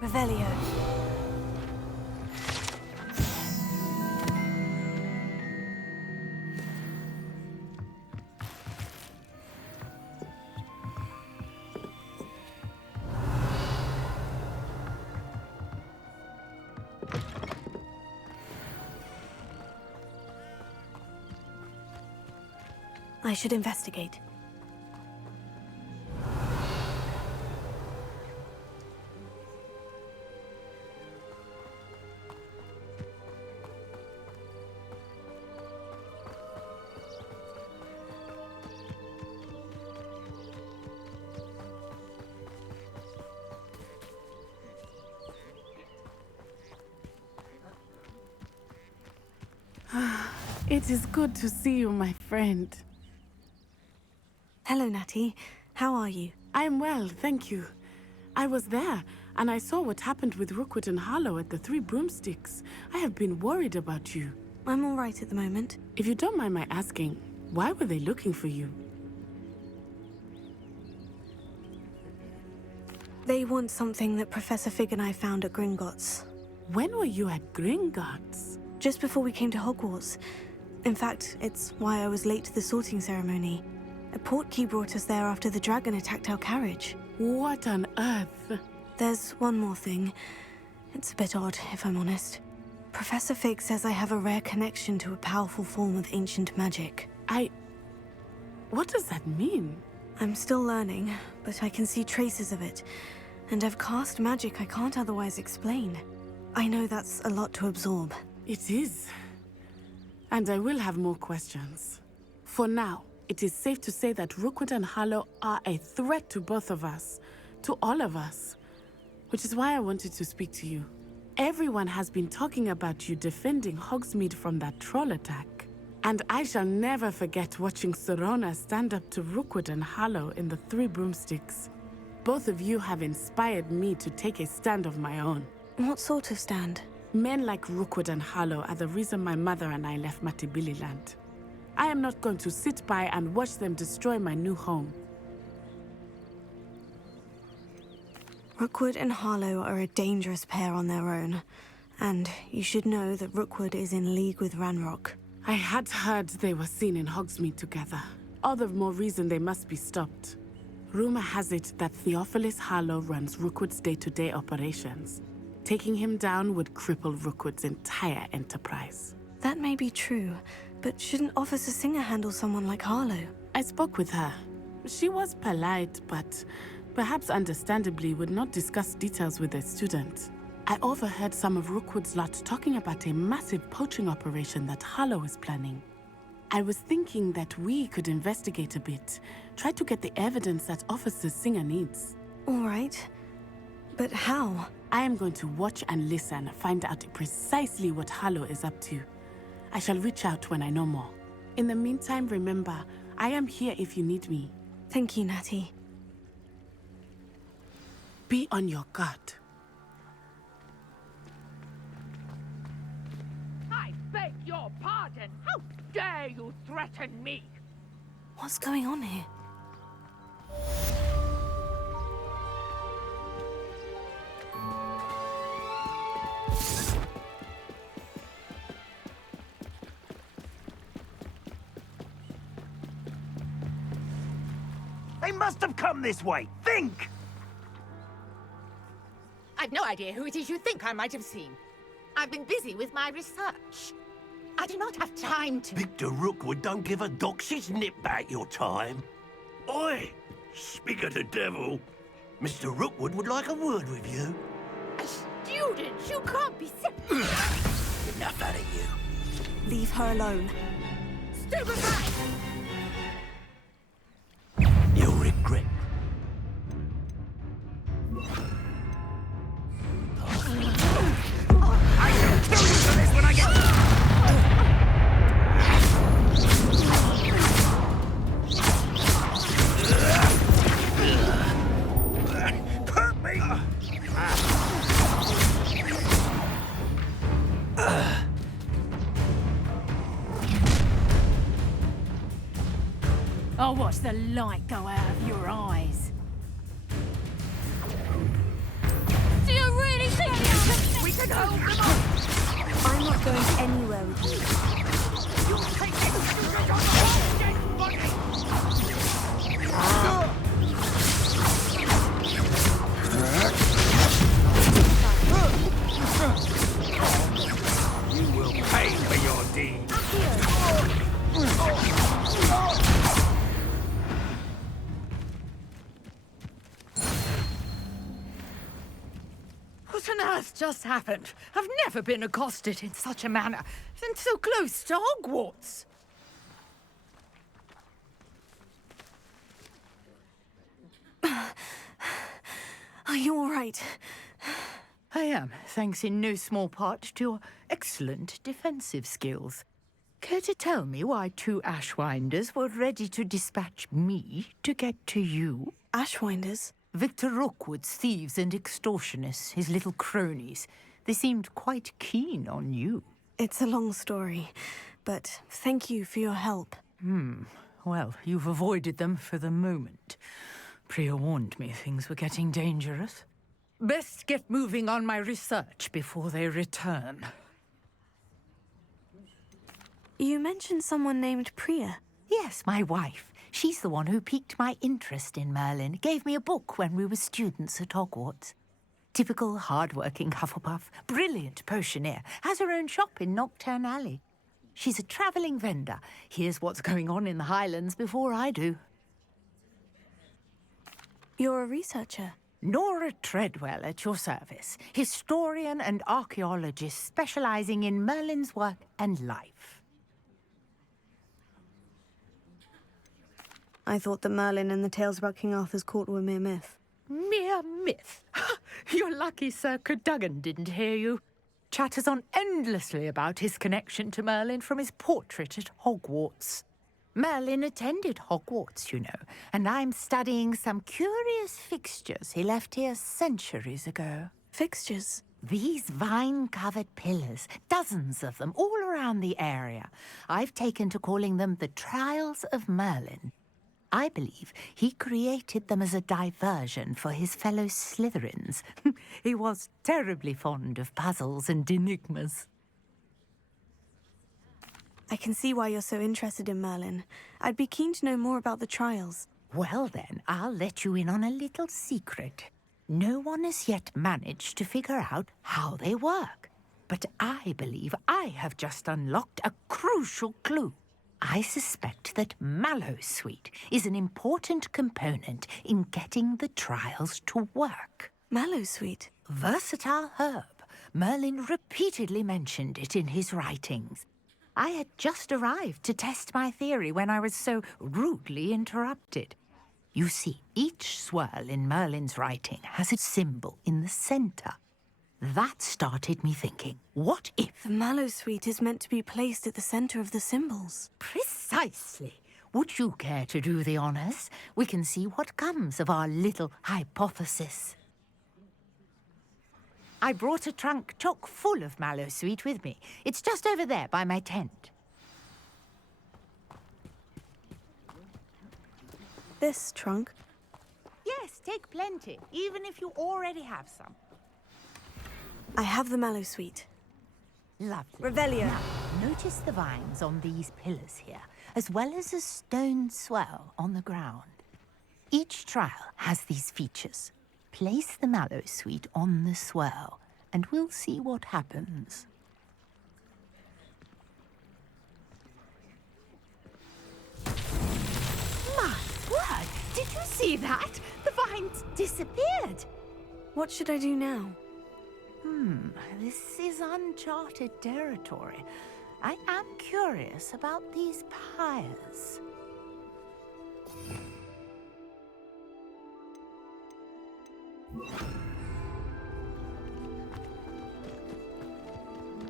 Revelio. I should investigate. It is good to see you, my friend. Hello, Natty. How are you? I am well, thank you. I was there, and I saw what happened with Rookwood and Harlow at the Three Broomsticks. I have been worried about you. I'm all right at the moment. If you don't mind my asking, why were they looking for you? They want something that Professor Fig and I found at Gringotts. When were you at Gringotts? Just before we came to Hogwarts. In fact, it's why I was late to the sorting ceremony. A portkey brought us there after the dragon attacked our carriage. What on earth? There's one more thing. It's a bit odd, if I'm honest. Professor Fig says I have a rare connection to a powerful form of ancient magic. What does that mean? I'm still learning, but I can see traces of it. And I've cast magic I can't otherwise explain. I know that's a lot to absorb. It is. And I will have more questions. For now, it is safe to say that Rookwood and Harlow are a threat to both of us. To all of us. Which is why I wanted to speak to you. Everyone has been talking about you defending Hogsmeade from that troll attack. And I shall never forget watching Sorona stand up to Rookwood and Harlow in the Three Broomsticks. Both of you have inspired me to take a stand of my own. What sort of stand? Men like Rookwood and Harlow are the reason my mother and I left Matabeleland. I am not going to sit by and watch them destroy my new home. Rookwood and Harlow are a dangerous pair on their own. And you should know that Rookwood is in league with Ranrock. I had heard they were seen in Hogsmeade together. All the more reason they must be stopped. Rumor has it that Theophilus Harlow runs Rookwood's day-to-day operations. Taking him down would cripple Rookwood's entire enterprise. That may be true, but shouldn't Officer Singer handle someone like Harlow? I spoke with her. She was polite, but perhaps understandably would not discuss details with a student. I overheard some of Rookwood's lot talking about a massive poaching operation that Harlow is planning. I was thinking that we could investigate a bit, try to get the evidence that Officer Singer needs. All right. But how? I am going to watch and listen, find out precisely what Harlow is up to. I shall reach out when I know more. In the meantime, remember, I am here if you need me. Thank you, Natty. Be on your guard. I beg your pardon. How dare you threaten me? What's going on here? They must have come this way. Think! I've no idea who it is you think I might have seen. I've been busy with my research. I do not have time to... Victor Rookwood don't give a doxy's nip back your time. Oi! Speak of the devil. Mr. Rookwood would like a word with you. A student? You can't be Enough out of you. Leave her alone. Stupefy! You'll regret. I shall kill you for this when I get... Hurt me! I'll watch the light go out of your eyes. Do you really I'm not going anywhere with you. You will pay for your deed. What on earth just happened? I've never been accosted in such a manner, and so close to Hogwarts. Are you all right? I am, thanks in no small part to your excellent defensive skills. Care to tell me why 2 Ashwinders were ready to dispatch me to get to you? Ashwinders? Victor Rookwood's thieves and extortionists, his little cronies. They seemed quite keen on you. It's a long story, but thank you for your help. Well, you've avoided them for the moment. Priya warned me things were getting dangerous. Best get moving on my research before they return. You mentioned someone named Priya. Yes, my wife. She's the one who piqued my interest in Merlin. Gave me a book when we were students at Hogwarts. Typical hard-working Hufflepuff, brilliant potioneer, has her own shop in Knockturn Alley. She's a travelling vendor. Hears what's going on in the Highlands before I do. You're a researcher. Nora Treadwell at your service, historian and archaeologist specialising in Merlin's work and life. I thought that Merlin and the tales about King Arthur's court were mere myth. Mere myth. You're lucky Sir Cadogan didn't hear you. Chatters on endlessly about his connection to Merlin from his portrait at Hogwarts. Merlin attended Hogwarts, you know, and I'm studying some curious fixtures he left here centuries ago. Fixtures? These vine-covered pillars, dozens of them, all around the area. I've taken to calling them the Trials of Merlin. I believe he created them as a diversion for his fellow Slytherins. He was terribly fond of puzzles and enigmas. I can see why you're so interested in Merlin. I'd be keen to know more about the trials. Well then, I'll let you in on a little secret. No one has yet managed to figure out how they work. But I believe I have just unlocked a crucial clue. I suspect that Mallowsweet is an important component in getting the trials to work. Mallowsweet? Versatile herb. Merlin repeatedly mentioned it in his writings. I had just arrived to test my theory when I was so rudely interrupted. You see, each swirl in Merlin's writing has a symbol in the centre. That started me thinking, what if... The Mallowsweet is meant to be placed at the centre of the symbols. Precisely. Would you care to do the honours? We can see what comes of our little hypothesis. I brought a trunk chock full of Mallowsweet with me. It's just over there by my tent. This trunk? Yes, take plenty, even if you already have some. I have the Mallowsweet. Lovely. Revelio. Now, notice the vines on these pillars here, as well as a stone swell on the ground. Each trial has these features. Place the Mallowsweet on the swirl, and we'll see what happens. My word! Did you see that? The vines disappeared! What should I do now? This is uncharted territory. I am curious about these pyres.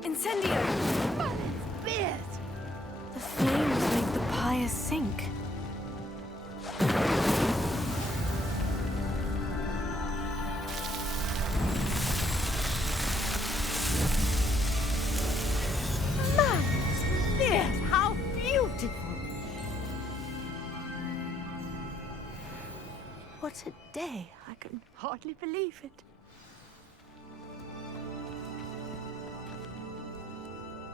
Incendio! Beard! The flames make the pyres sink. Beard, how beautiful! What a day! I can hardly believe it.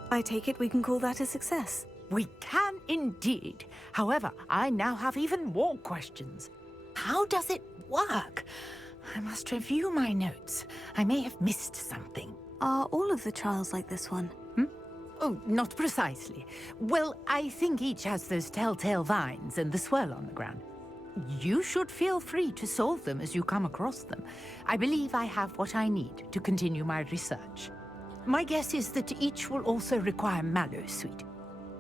I take it we can call that a success. We can indeed. However, I now have even more questions. How does it work? I must review my notes. I may have missed something. Are all of the trials like this one? Oh, not precisely. Well, I think each has those telltale vines and the swirl on the ground. You should feel free to solve them as you come across them. I believe I have what I need to continue my research. My guess is that each will also require mallow sweet,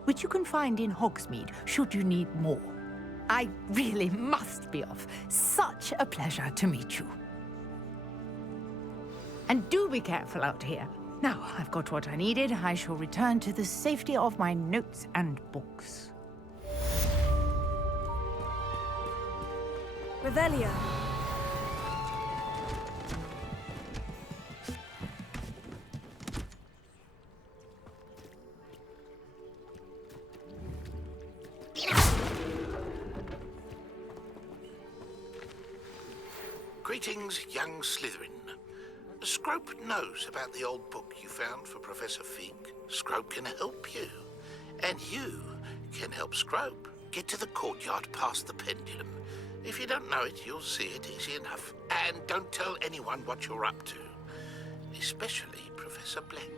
which you can find in Hogsmeade should you need more. I really must be off. Such a pleasure to meet you. And do be careful out here. Now I've got what I needed, I shall return to the safety of my notes and books. Revelio. Greetings, young Slytherin. Scrope knows about the old book you found for Professor Fig. Scrope can help you. And you can help Scrope. Get to the courtyard past the pendulum. If you don't know it, you'll see it easy enough. And don't tell anyone what you're up to. Especially Professor Blank.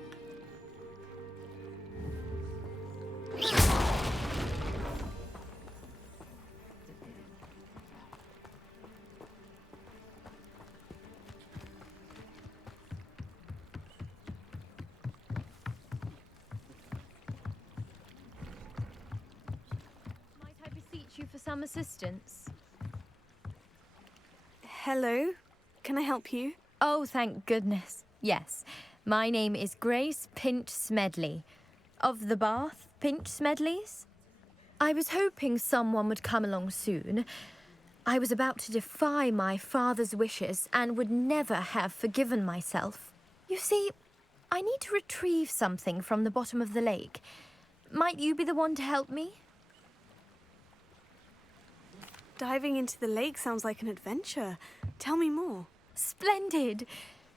You for some assistance? Hello? Can I help you? Oh, thank goodness. Yes. My name is Grace Pinch Smedley. Of the Bath Pinch Smedleys? I was hoping someone would come along soon. I was about to defy my father's wishes and would never have forgiven myself. You see, I need to retrieve something from the bottom of the lake. Might you be the one to help me? Diving into the lake sounds like an adventure. Tell me more. Splendid!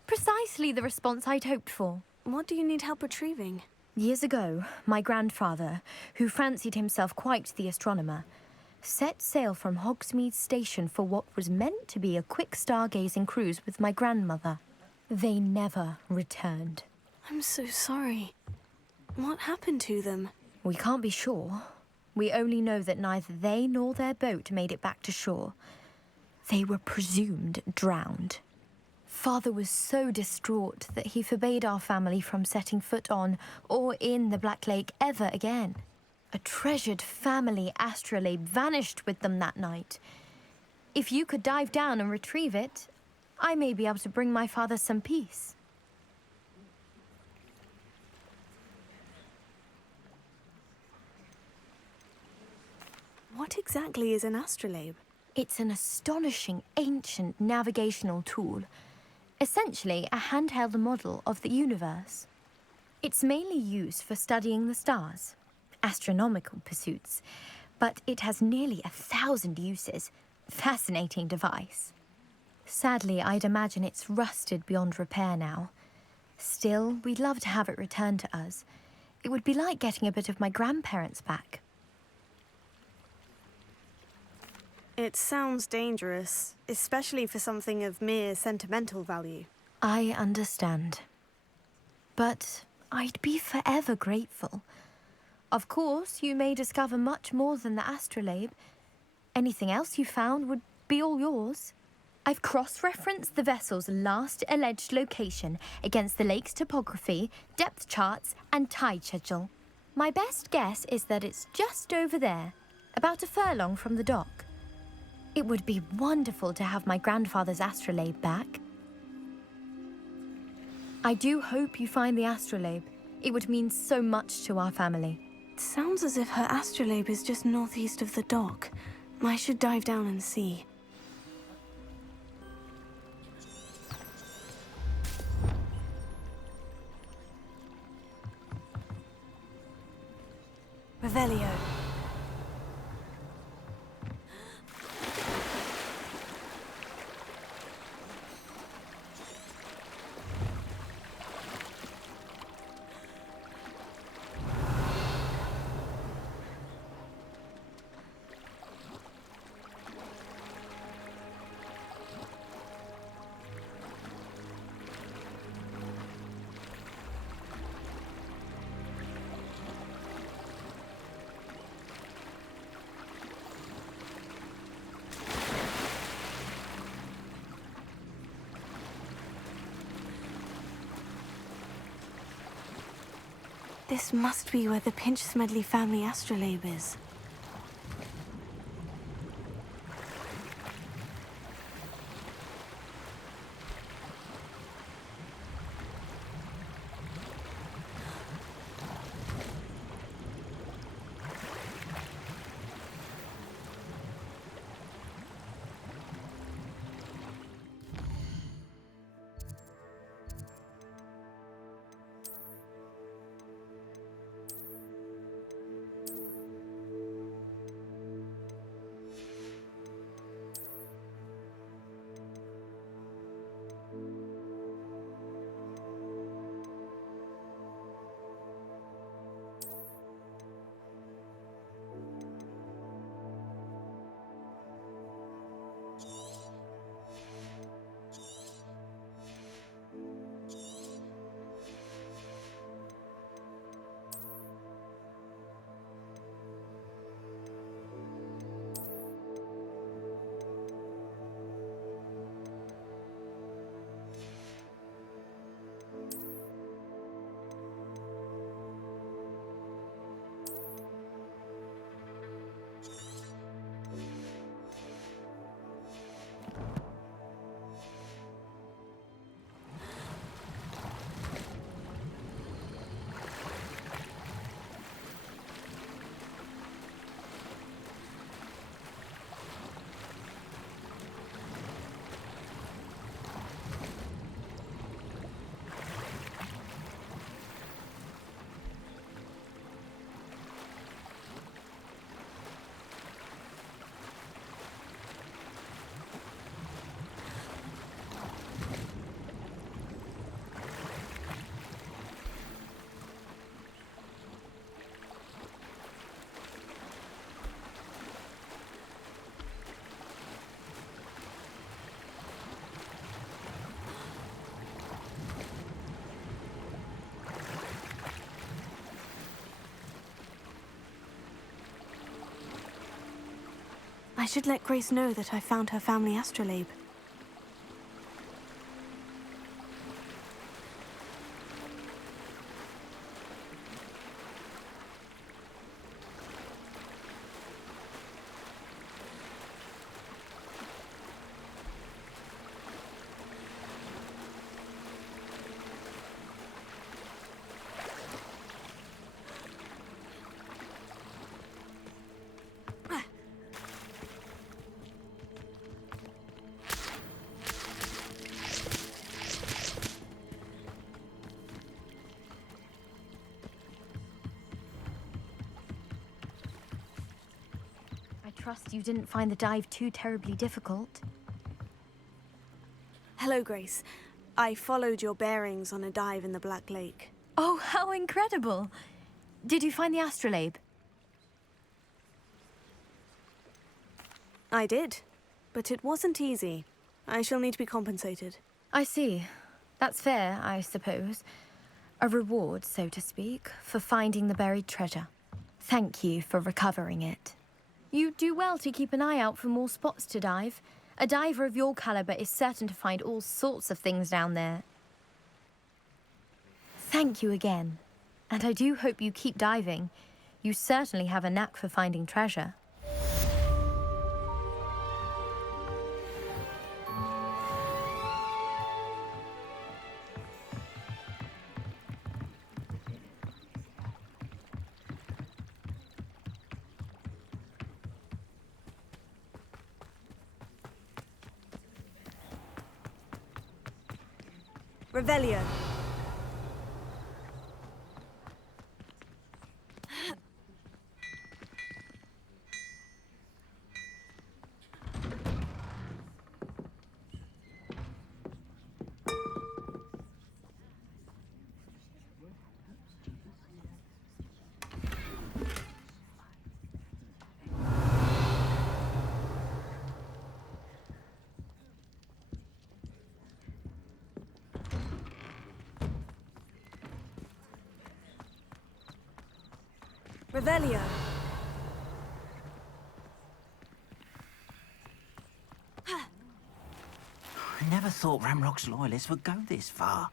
Precisely the response I'd hoped for. What do you need help retrieving? Years ago, my grandfather, who fancied himself quite the astronomer, set sail from Hogsmeade Station for what was meant to be a quick stargazing cruise with my grandmother. They never returned. I'm so sorry. What happened to them? We can't be sure. We only know that neither they nor their boat made it back to shore. They were presumed drowned. Father was so distraught that he forbade our family from setting foot on or in the Black Lake ever again. A treasured family astrolabe vanished with them that night. If you could dive down and retrieve it, I may be able to bring my father some peace. What exactly is an astrolabe? It's an astonishing ancient navigational tool. Essentially, a handheld model of the universe. It's mainly used for studying the stars, astronomical pursuits, but it has nearly 1,000 uses. Fascinating device. Sadly, I'd imagine it's rusted beyond repair now. Still, we'd love to have it returned to us. It would be like getting a bit of my grandparents back. It sounds dangerous, especially for something of mere sentimental value. I understand. But I'd be forever grateful. Of course, you may discover much more than the astrolabe. Anything else you found would be all yours. I've cross-referenced the vessel's last alleged location against the lake's topography, depth charts, and tide schedule. My best guess is that it's just over there, about a furlong from the dock. It would be wonderful to have my grandfather's astrolabe back. I do hope you find the astrolabe. It would mean so much to our family. It sounds as if her astrolabe is just northeast of the dock. I should dive down and see. Revelio. This must be where the Pinch-Smedley family astrolabe is. I should let Grace know that I found her family astrolabe. I trust you didn't find the dive too terribly difficult. Hello, Grace. I followed your bearings on a dive in the Black Lake. Oh, how incredible! Did you find the astrolabe? I did, but it wasn't easy. I shall need to be compensated. I see. That's fair, I suppose. A reward, so to speak, for finding the buried treasure. Thank you for recovering it. You do well to keep an eye out for more spots to dive. A diver of your caliber is certain to find all sorts of things down there. Thank you again. And I do hope you keep diving. You certainly have a knack for finding treasure. Revelio. Revelio. I never thought Ramrock's loyalists would go this far.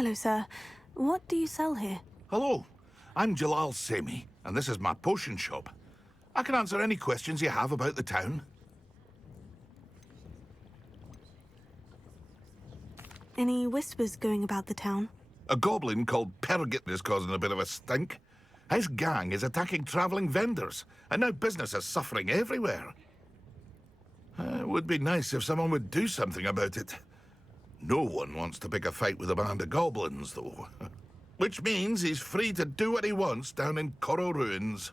Hello, sir. What do you sell here? Hello, I'm Jalal Semi, and this is my potion shop. I can answer any questions you have about the town. Any whispers going about the town? A goblin called Pergit is causing a bit of a stink. His gang is attacking travelling vendors, and now business is suffering everywhere. It would be nice if someone would do something about it. No one wants to pick a fight with a band of goblins, though. Which means he's free to do what he wants down in Coral Ruins.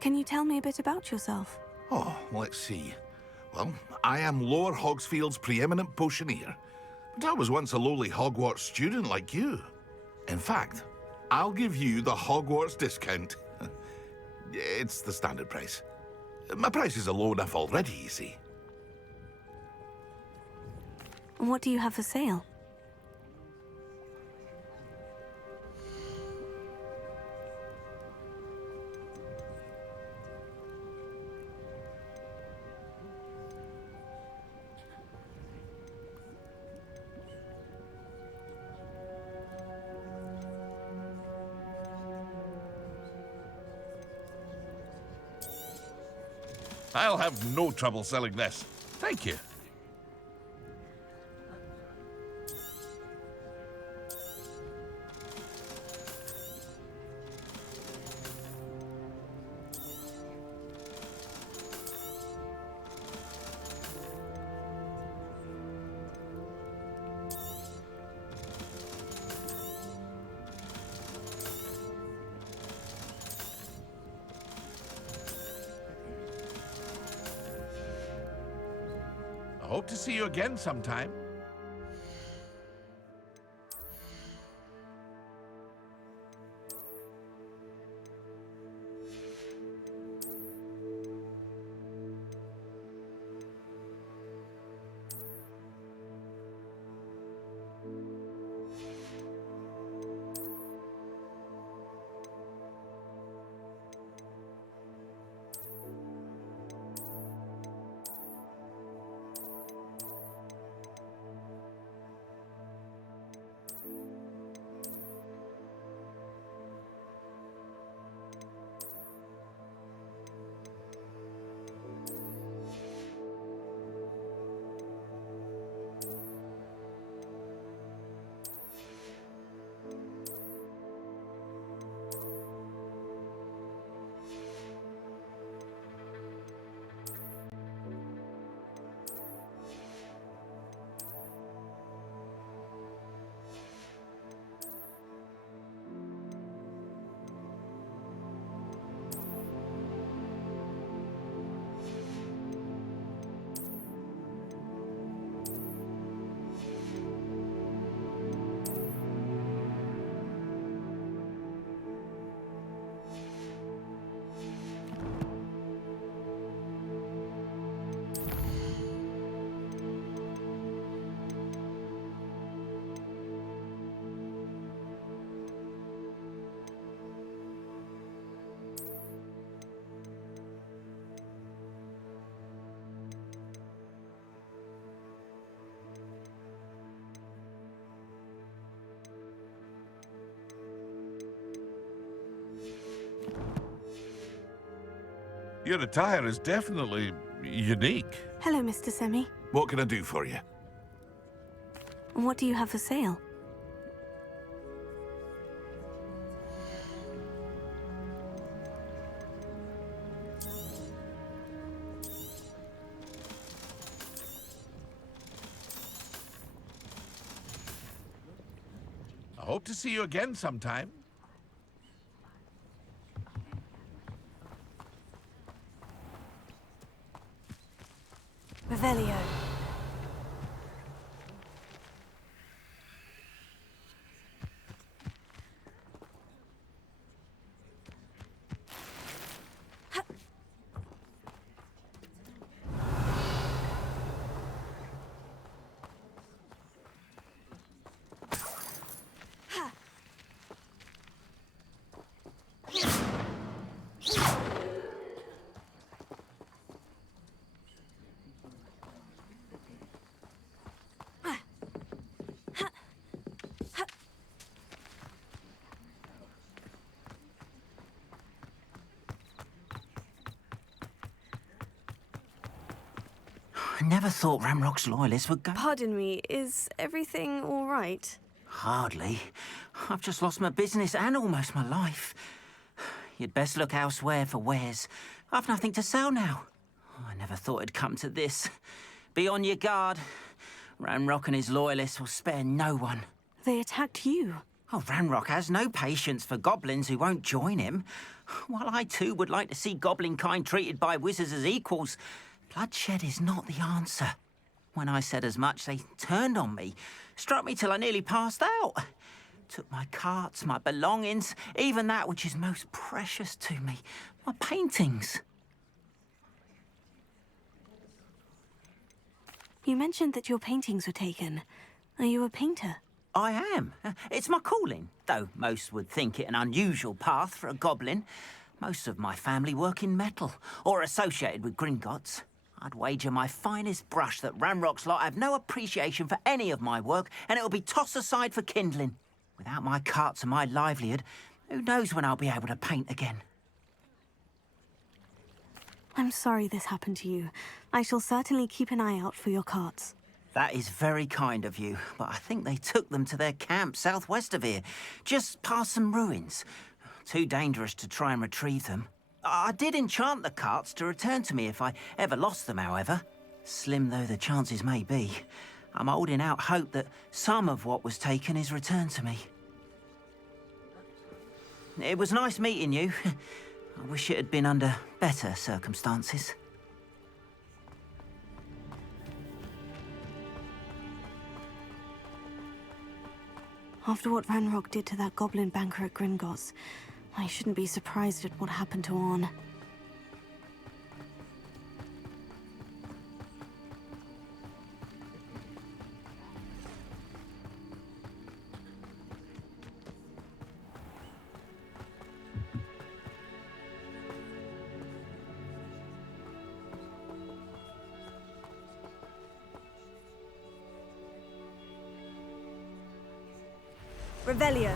Can you tell me a bit about yourself? Oh, let's see. Well, I am Lower Hogsfield's preeminent potioneer. But I was once a lowly Hogwarts student like you. In fact, I'll give you the Hogwarts discount. It's the standard price. My prices are low enough already, you see. What do you have for sale? I'll have no trouble selling this. Thank you. I hope to see you again sometime. Your attire is definitely unique. Hello, Mr. Semi. What can I do for you? What do you have for sale? I hope to see you again sometime. Revelio. I never thought Ramrock's loyalists would go. Pardon me, is everything all right? Hardly. I've just lost my business and almost my life. You'd best look elsewhere for wares. I've nothing to sell now. I never thought it'd come to this. Be on your guard. Ramrock and his loyalists will spare no one. They attacked you. Oh, Ramrock has no patience for goblins who won't join him. While I too would like to see goblin kind treated by wizards as equals, bloodshed is not the answer. When I said as much, they turned on me, struck me till I nearly passed out. Took my carts, my belongings, even that which is most precious to me, my paintings. You mentioned that your paintings were taken. Are you a painter? I am. It's my calling, though most would think it an unusual path for a goblin. Most of my family work in metal, or associated with Gringotts. I'd wager my finest brush that Ramrock's lot have no appreciation for any of my work, and it'll be tossed aside for kindling. Without my carts and my livelihood, who knows when I'll be able to paint again? I'm sorry this happened to you. I shall certainly keep an eye out for your carts. That is very kind of you, but I think they took them to their camp southwest of here, just past some ruins. Too dangerous to try and retrieve them. I did enchant the carts to return to me if I ever lost them, however. Slim though the chances may be, I'm holding out hope that some of what was taken is returned to me. It was nice meeting you. I wish it had been under better circumstances. After what Ranrock did to that goblin banker at Gringotts, I shouldn't be surprised at what happened to Orn. Revelio.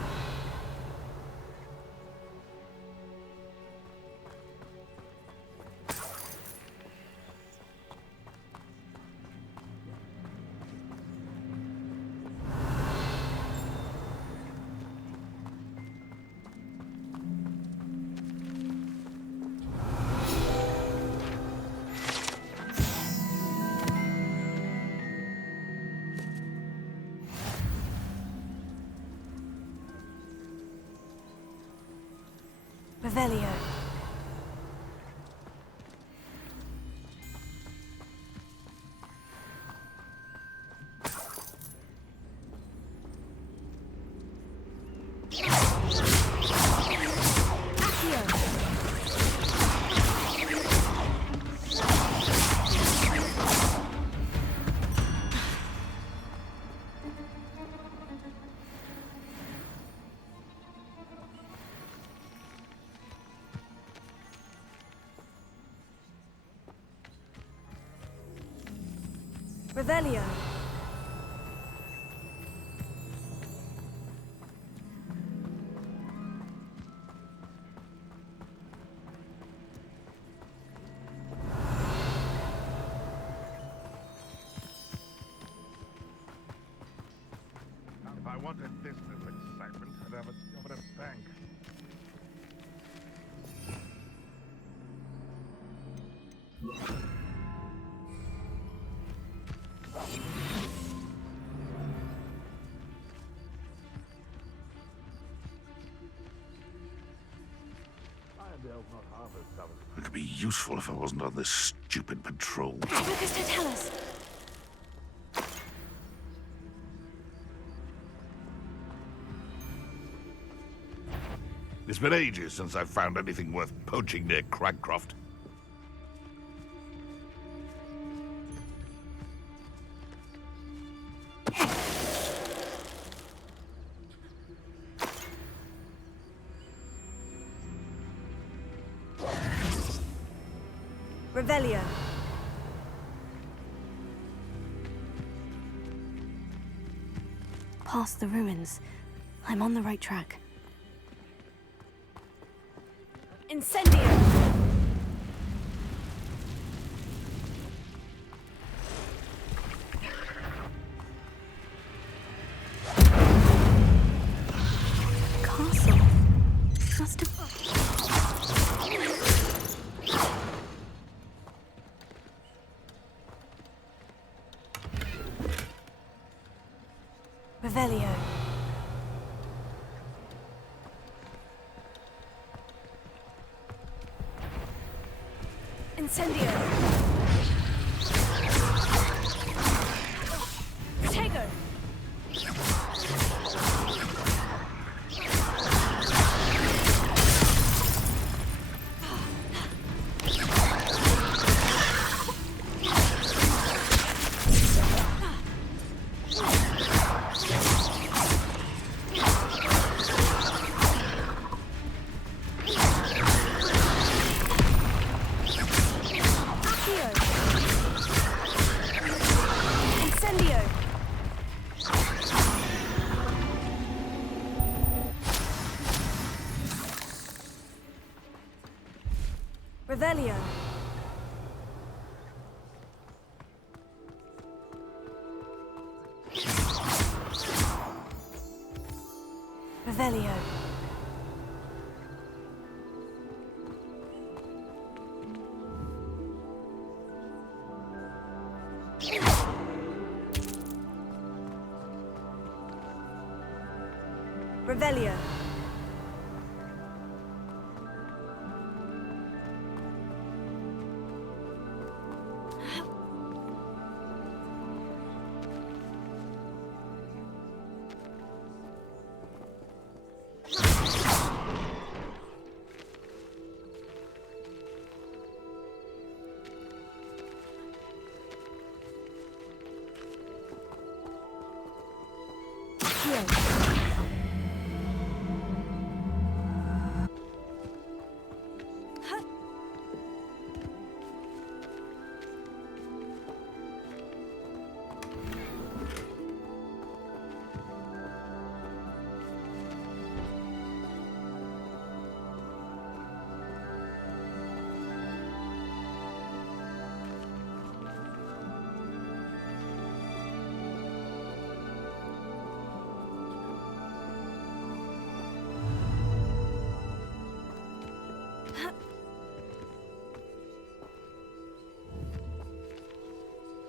Revelio. Revelio. If I wanted this little excitement, I'd have a job at a bank. It could be useful if I wasn't on this stupid patrol. Lucas, to tell us. It's been ages since I've found anything worth poaching near Cragcroft. Revelio. Past the ruins. I'm on the right track. Incendio! Revelio. Incendio. Protego. Incendio. Revelio. Revelio. Revelio.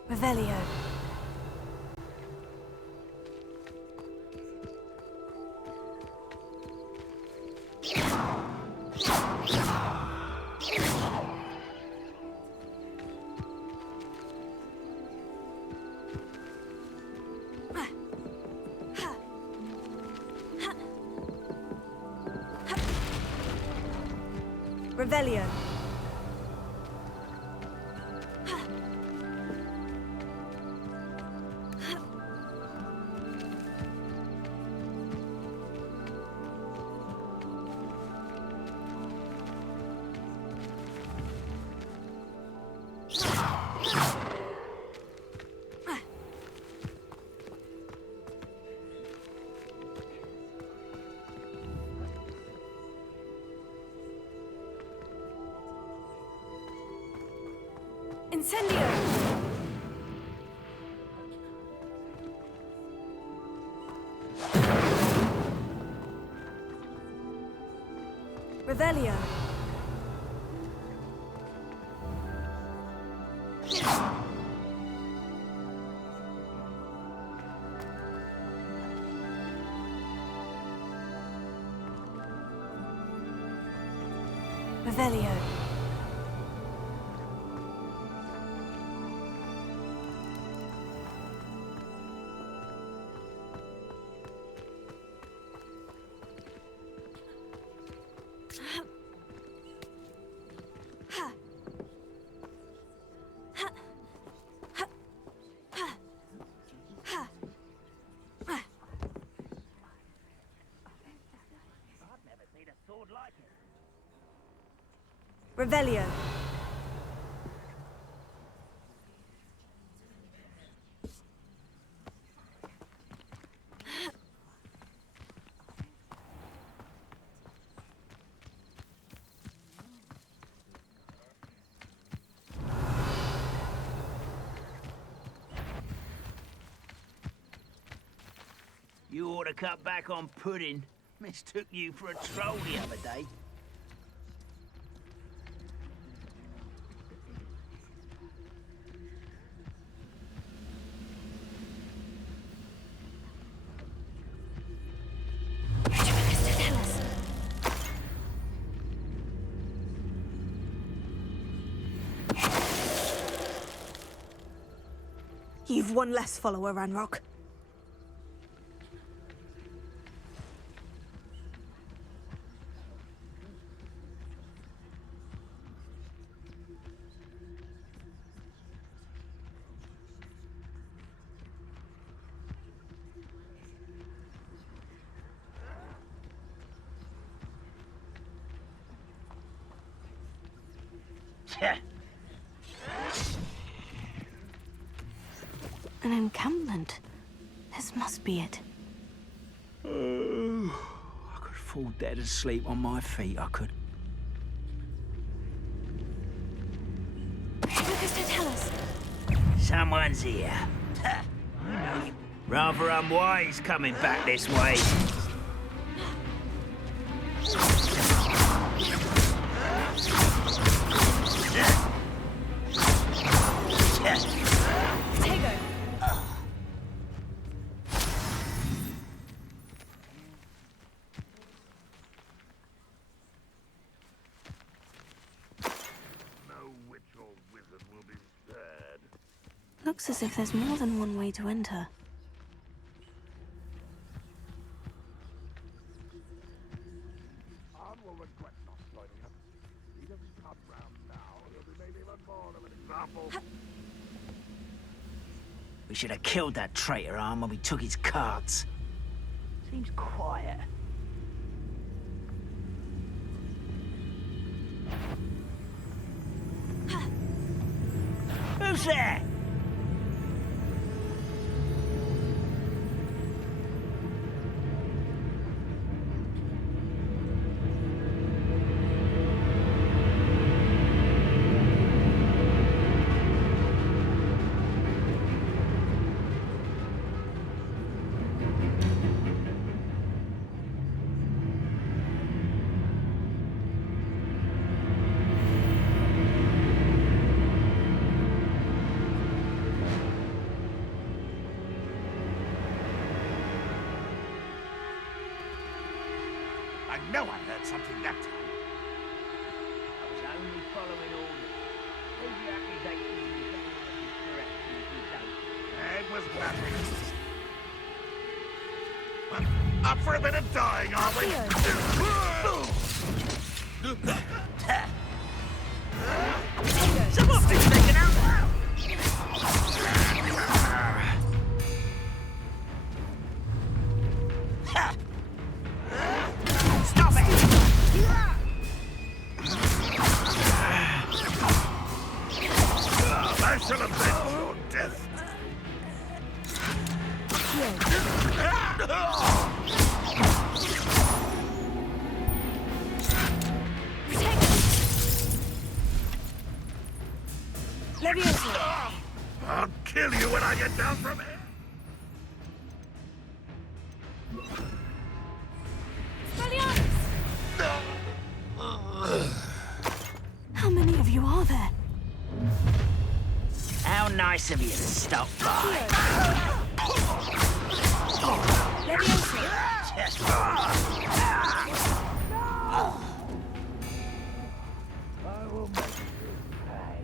Revelio. Revelio. Incendio! Revelio. Revelio. Revelio. You ought to cut back on pudding. Mistook you for a troll the other day. You've one less follower, Ranrock. An encampment. This must be it. I could fall dead asleep on my feet, I could. Lucas, to tell us. Someone's here. Rather unwise coming back this way. Looks as if there's more than one way to enter. We should have killed that traitor arm when we took his cards. Seems quiet. Who's there? I know I heard something that time. I was only following orders. All the accusations you say is correct, and if you don't. It was nothing. Up for a bit of dying, are we? Someone's been taken out now! Stop it! I shall avenge your death. I'll kill you when I get down from here. How many of you are there? How nice of you to stop by. I will make you pay.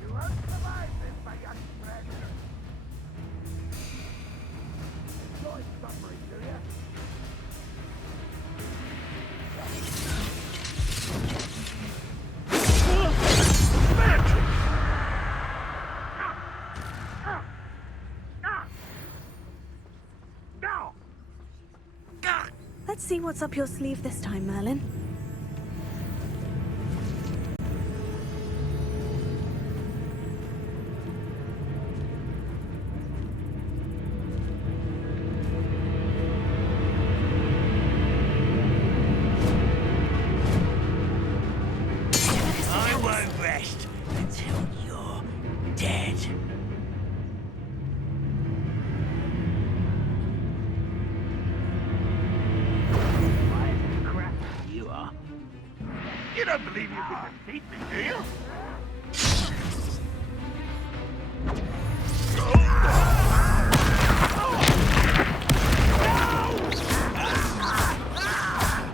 You won't survive this, my young friend. Enjoy suffering, do you? Let's see what's up your sleeve this time, Merlin. I won't rest until you're dead. Crap, you are. You don't believe you can defeat me, do you?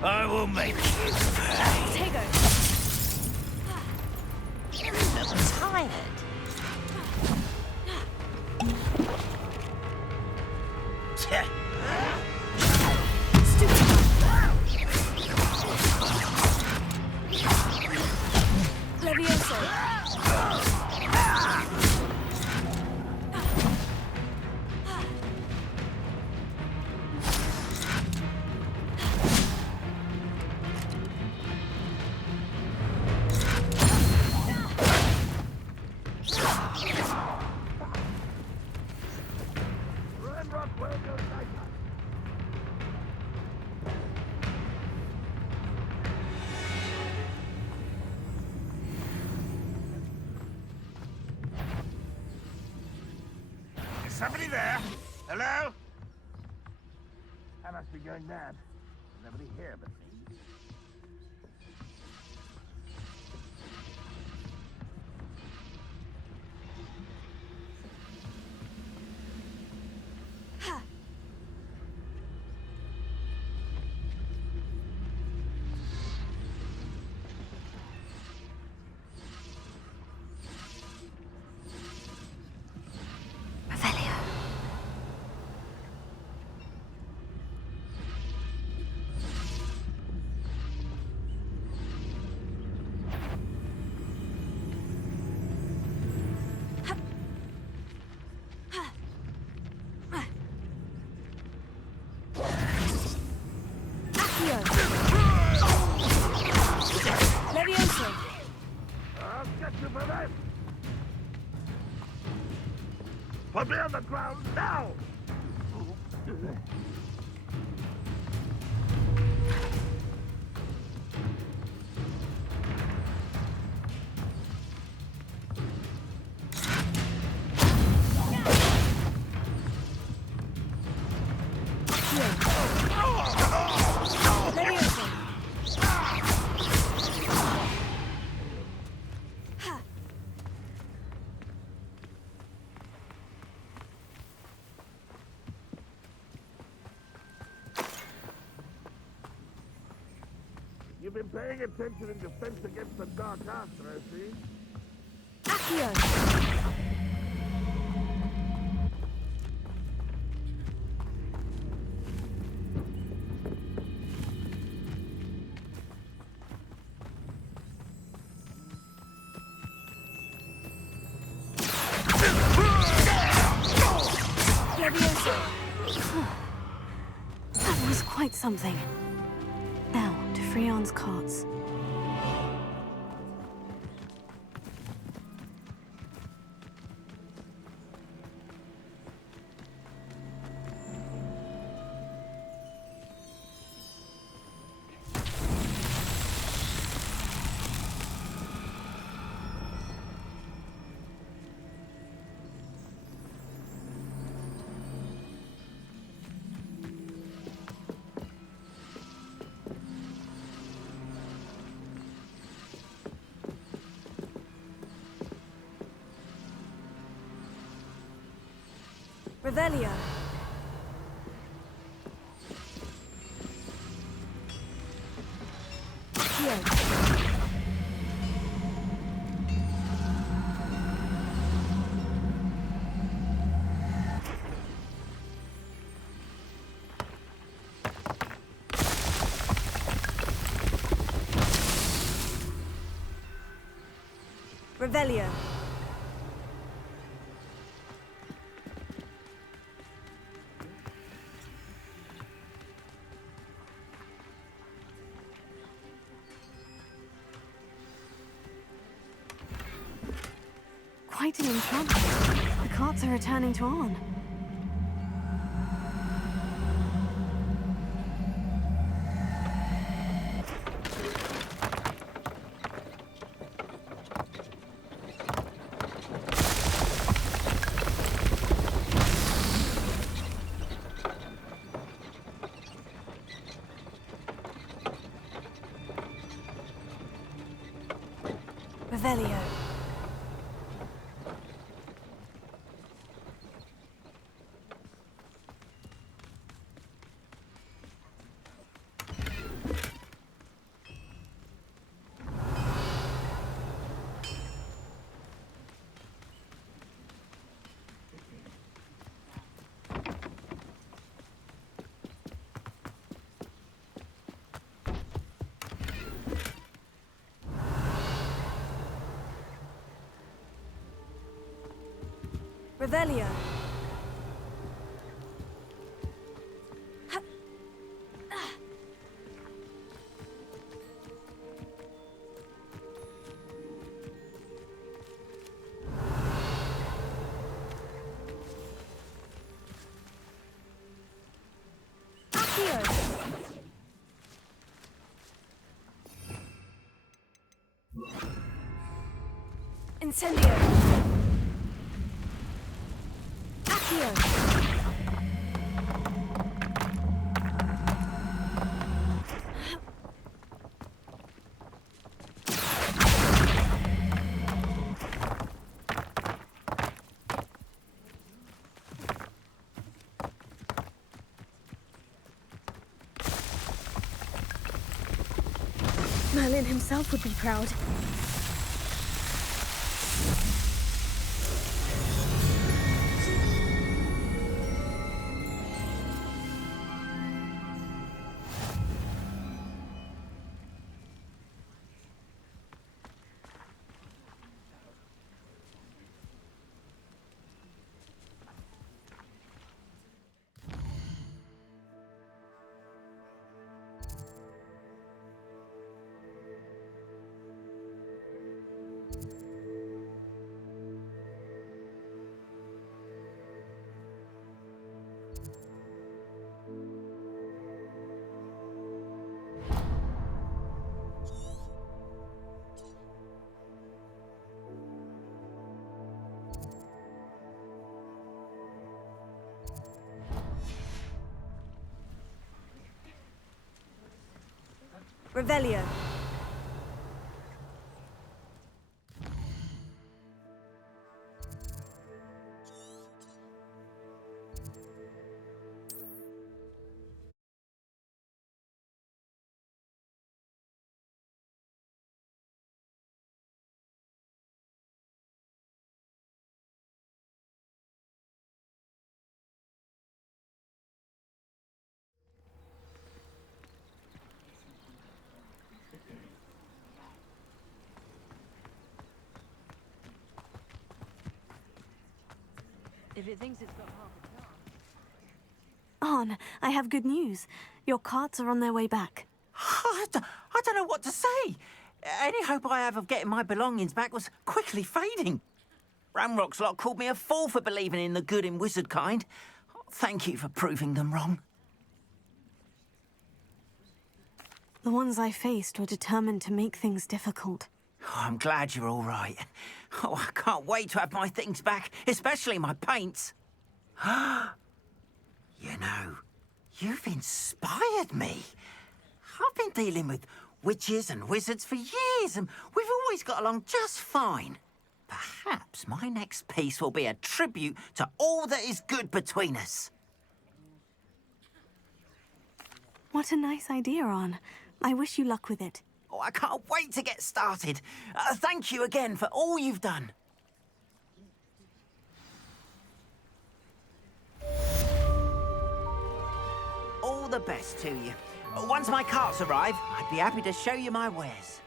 I will make you pay. Tego! Tired. Levioso! Is somebody there? Hello? I must be going mad. Nobody here but me. Revelio. Accio. Levioso. I'll get you for this! Put me on the ground now! Levioso. You've been paying attention in defense against the Dark Arts, I see. Accio. Levioso. That was quite something. Now, to Freon's carts. Revelio. Accio. Revelio. Quite an enchantment. The carts are returning to Arn. Revelio. Revelio. Accio. Incendio. Accio. Merlin himself would be proud. Revelio. If it thinks it's got half a chance. Arn, I have good news. Your carts are on their way back. I don't know what to say. Any hope I have of getting my belongings back was quickly fading. Ramrock's lot called me a fool for believing in the good in wizard kind. Thank you for proving them wrong. The ones I faced were determined to make things difficult. Oh, I'm glad you're all right. Oh, I can't wait to have my things back, especially my paints. You know, you've inspired me. I've been dealing with witches and wizards for years, and we've always got along just fine. Perhaps my next piece will be a tribute to all that is good between us. What a nice idea, Arn. I wish you luck with it. Oh, I can't wait to get started. Thank you again for all you've done. All the best to you. Once my carts arrive, I'd be happy to show you my wares.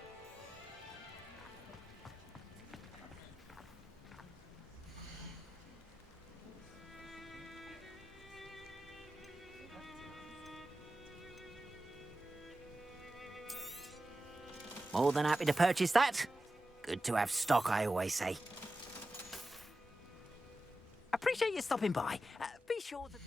More than happy to purchase that. Good to have stock, I always say. Appreciate you stopping by. Be sure to...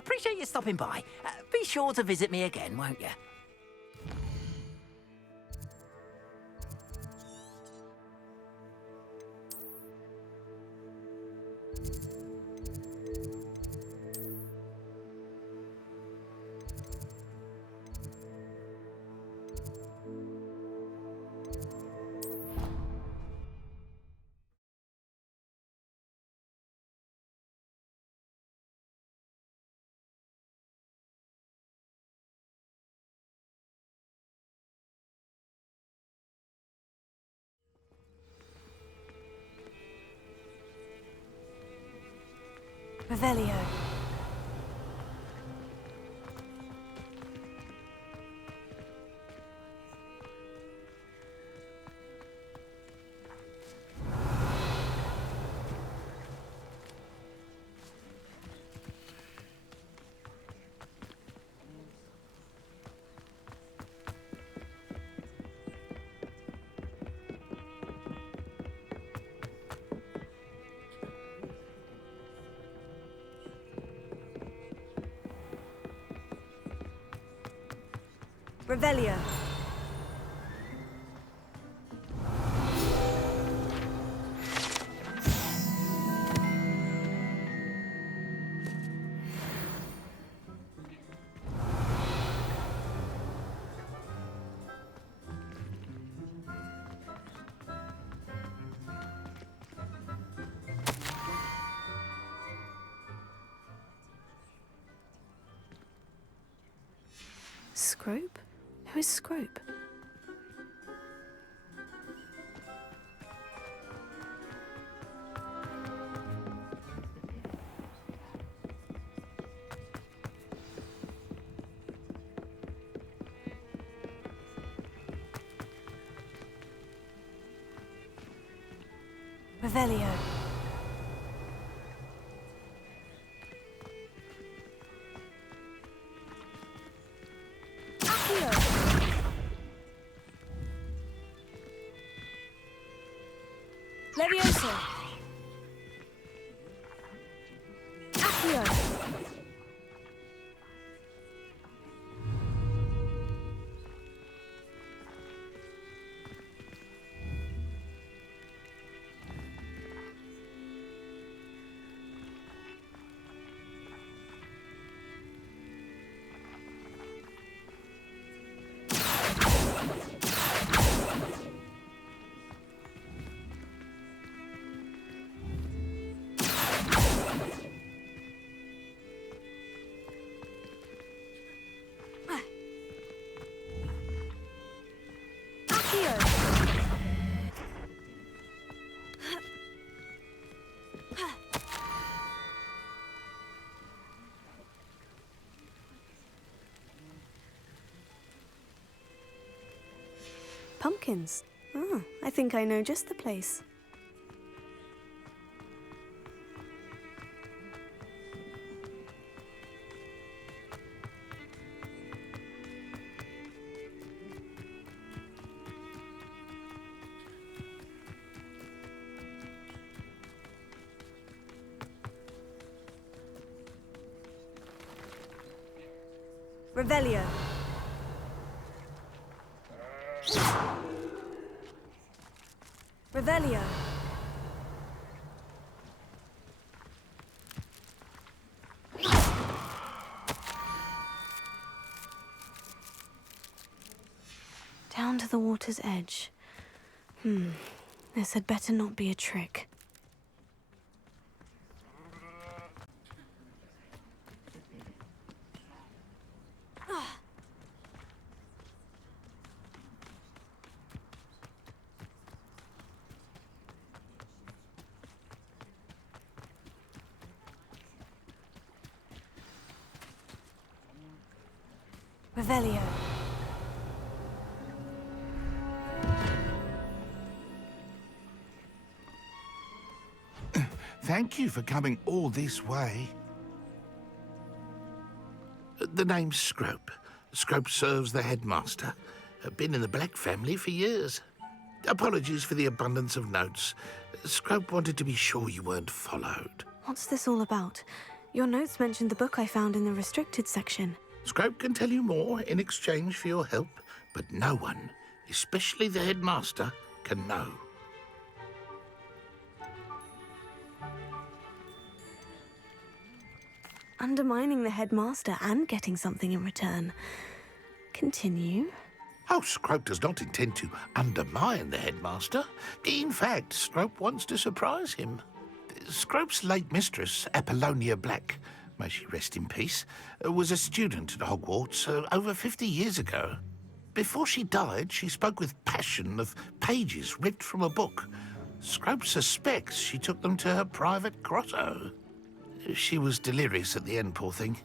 Appreciate you stopping by. Be sure to visit me again, won't you? Revelio. Revelio. Scrope? Who is Scrope? Revelio. Levioso. Accio. Pumpkins. Oh, I think I know just the place. Revelio. Revelio. Down to the water's edge. This had better not be a trick. Revelio. Thank you for coming all this way. The name's Scrope. Scrope serves the headmaster. Been in the Black family for years. Apologies for the abundance of notes. Scrope wanted to be sure you weren't followed. What's this all about? Your notes mentioned the book I found in the restricted section. Scrope can tell you more in exchange for your help, but no one, especially the headmaster, can know. Undermining the headmaster and getting something in return. Continue. Oh, Scrope does not intend to undermine the headmaster. In fact, Scrope wants to surprise him. Scrope's late mistress, Apollonia Black, may she rest in peace, was a student at Hogwarts over 50 years ago. Before she died, she spoke with passion of pages ripped from a book. Scrope suspects she took them to her private grotto. She was delirious at the end, poor thing.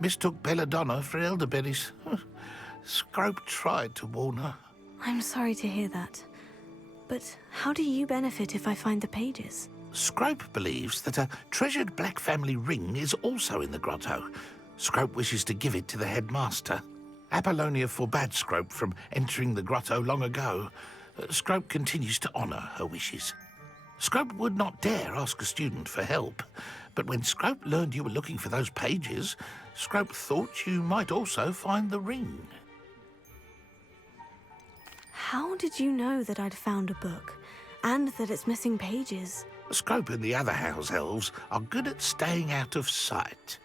Mistook belladonna for elderberries. Scrope tried to warn her. I'm sorry to hear that. But how do you benefit if I find the pages? Scrope believes that a treasured Black family ring is also in the grotto. Scrope wishes to give it to the headmaster. Apollonia forbade Scrope from entering the grotto long ago. Scrope continues to honour her wishes. Scrope would not dare ask a student for help, but when Scrope learned you were looking for those pages, Scrope thought you might also find the ring. How did you know that I'd found a book, and that it's missing pages? Scrope and the other house elves are good at staying out of sight.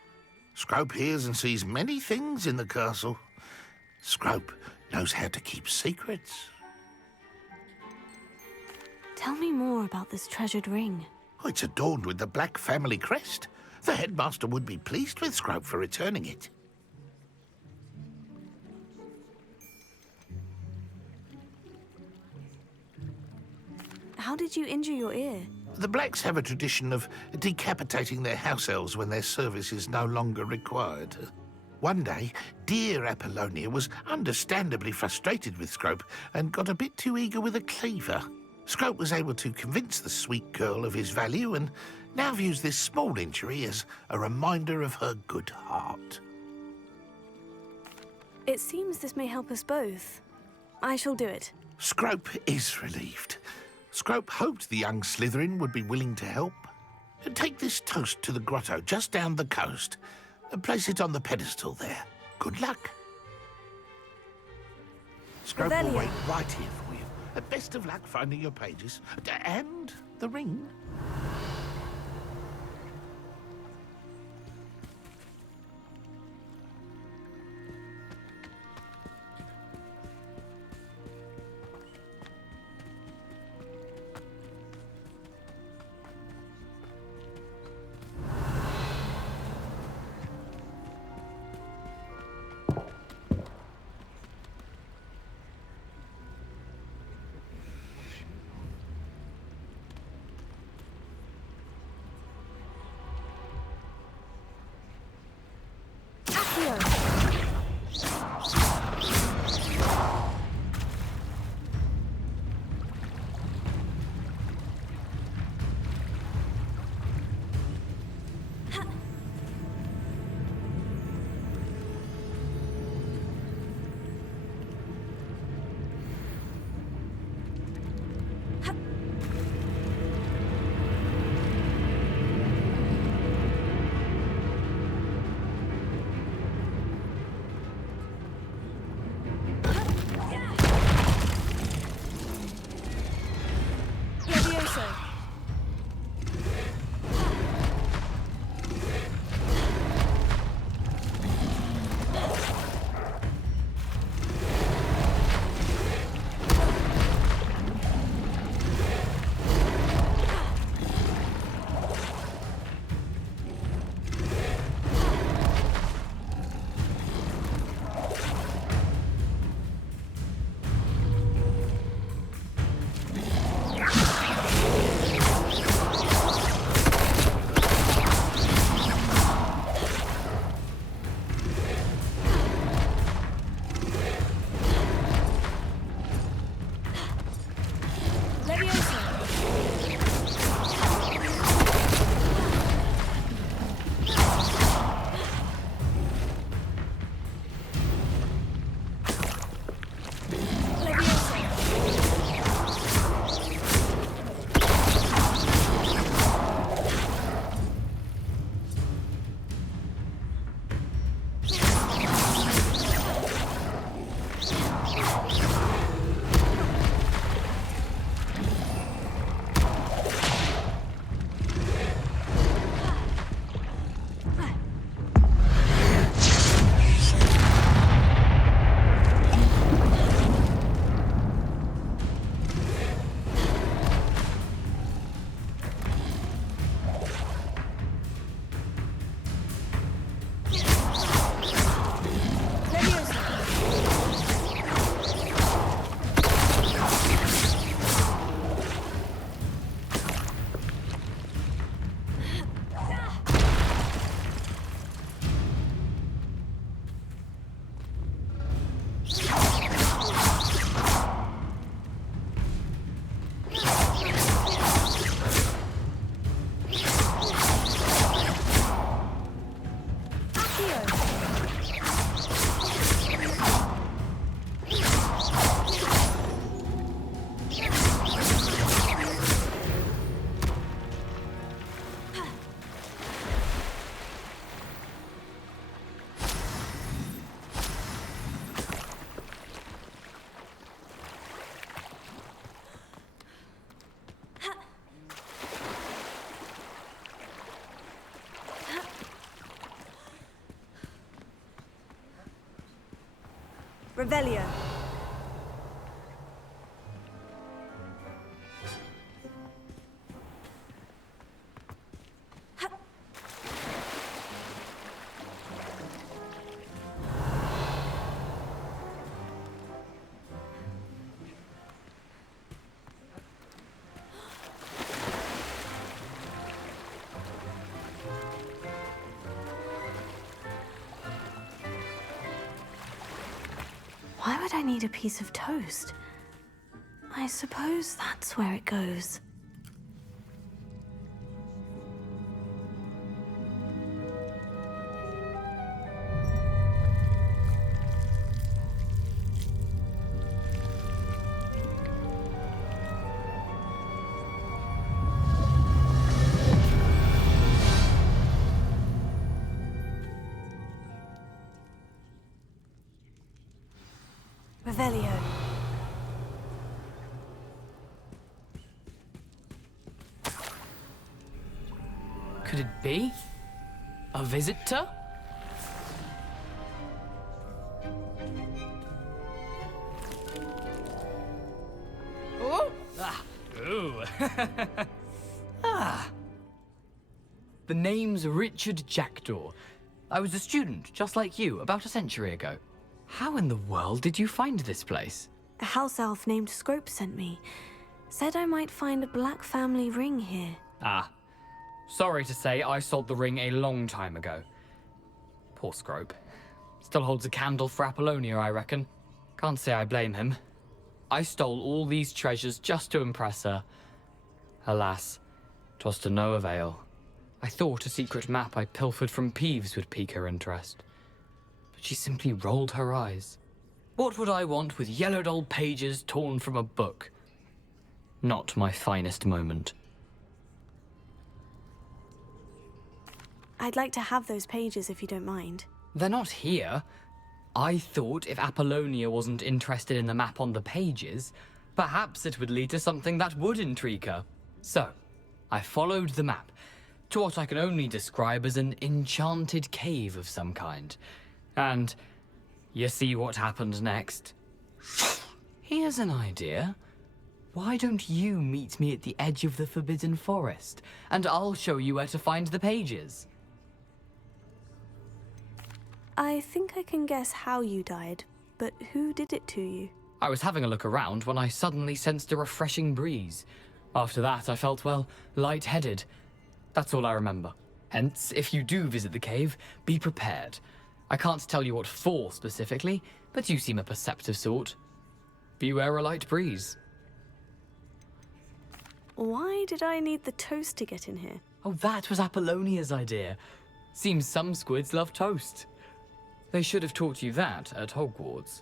Scrope hears and sees many things in the castle. Scrope knows how to keep secrets. Tell me more about this treasured ring. Oh, it's adorned with the Black family crest. The headmaster would be pleased with Scrope for returning it. How did you injure your ear? The Blacks have a tradition of decapitating their house elves when their service is no longer required. One day, dear Apollonia was understandably frustrated with Scrope and got a bit too eager with a cleaver. Scrope was able to convince the sweet girl of his value and now views this small injury as a reminder of her good heart. It seems this may help us both. I shall do it. Scrope is relieved. Scrope hoped the young Slytherin would be willing to help. Take this toast to the grotto just down the coast. Place it on the pedestal there. Good luck. Scrope will wait right here for you. Best of luck finding your pages. And the ring. Revelio. Why would I need a piece of toast? I suppose that's where it goes. Revelio. Could it be? A visitor? Oh! Ah! Ooh! Ah! The name's Richard Jackdaw. I was a student, just like you, about a century ago. How in the world did you find this place? A house elf named Scrope sent me. Said I might find a black family ring here. Ah. Sorry to say, I sold the ring a long time ago. Poor Scrope. Still holds a candle for Apollonia, I reckon. Can't say I blame him. I stole all these treasures just to impress her. Alas, 'twas to no avail. I thought a secret map I pilfered from Peeves would pique her interest. But she simply rolled her eyes. What would I want with yellowed old pages torn from a book? Not my finest moment. I'd like to have those pages if you don't mind. They're not here. I thought if Apollonia wasn't interested in the map on the pages, perhaps it would lead to something that would intrigue her. So, I followed the map to what I can only describe as an enchanted cave of some kind. And you see what happened next? Here's an idea. Why don't you meet me at the edge of the Forbidden Forest, and I'll show you where to find the pages? I think I can guess how you died, but who did it to you? I was having a look around when I suddenly sensed a refreshing breeze. After that, I felt, well, lightheaded. That's all I remember. Hence, if you do visit the cave, be prepared. I can't tell you what for specifically, but you seem a perceptive sort. Beware a light breeze. Why did I need the toast to get in here? Oh, that was Apollonia's idea. Seems some squids love toast. They should have taught you that at Hogwarts.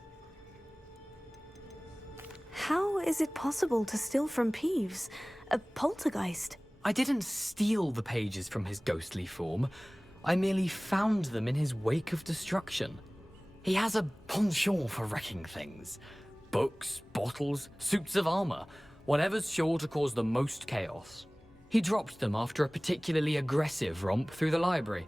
How is it possible to steal from Peeves? A poltergeist? I didn't steal the pages from his ghostly form. I merely found them in his wake of destruction. He has a penchant for wrecking things. Books, bottles, suits of armor, whatever's sure to cause the most chaos. He dropped them after a particularly aggressive romp through the library.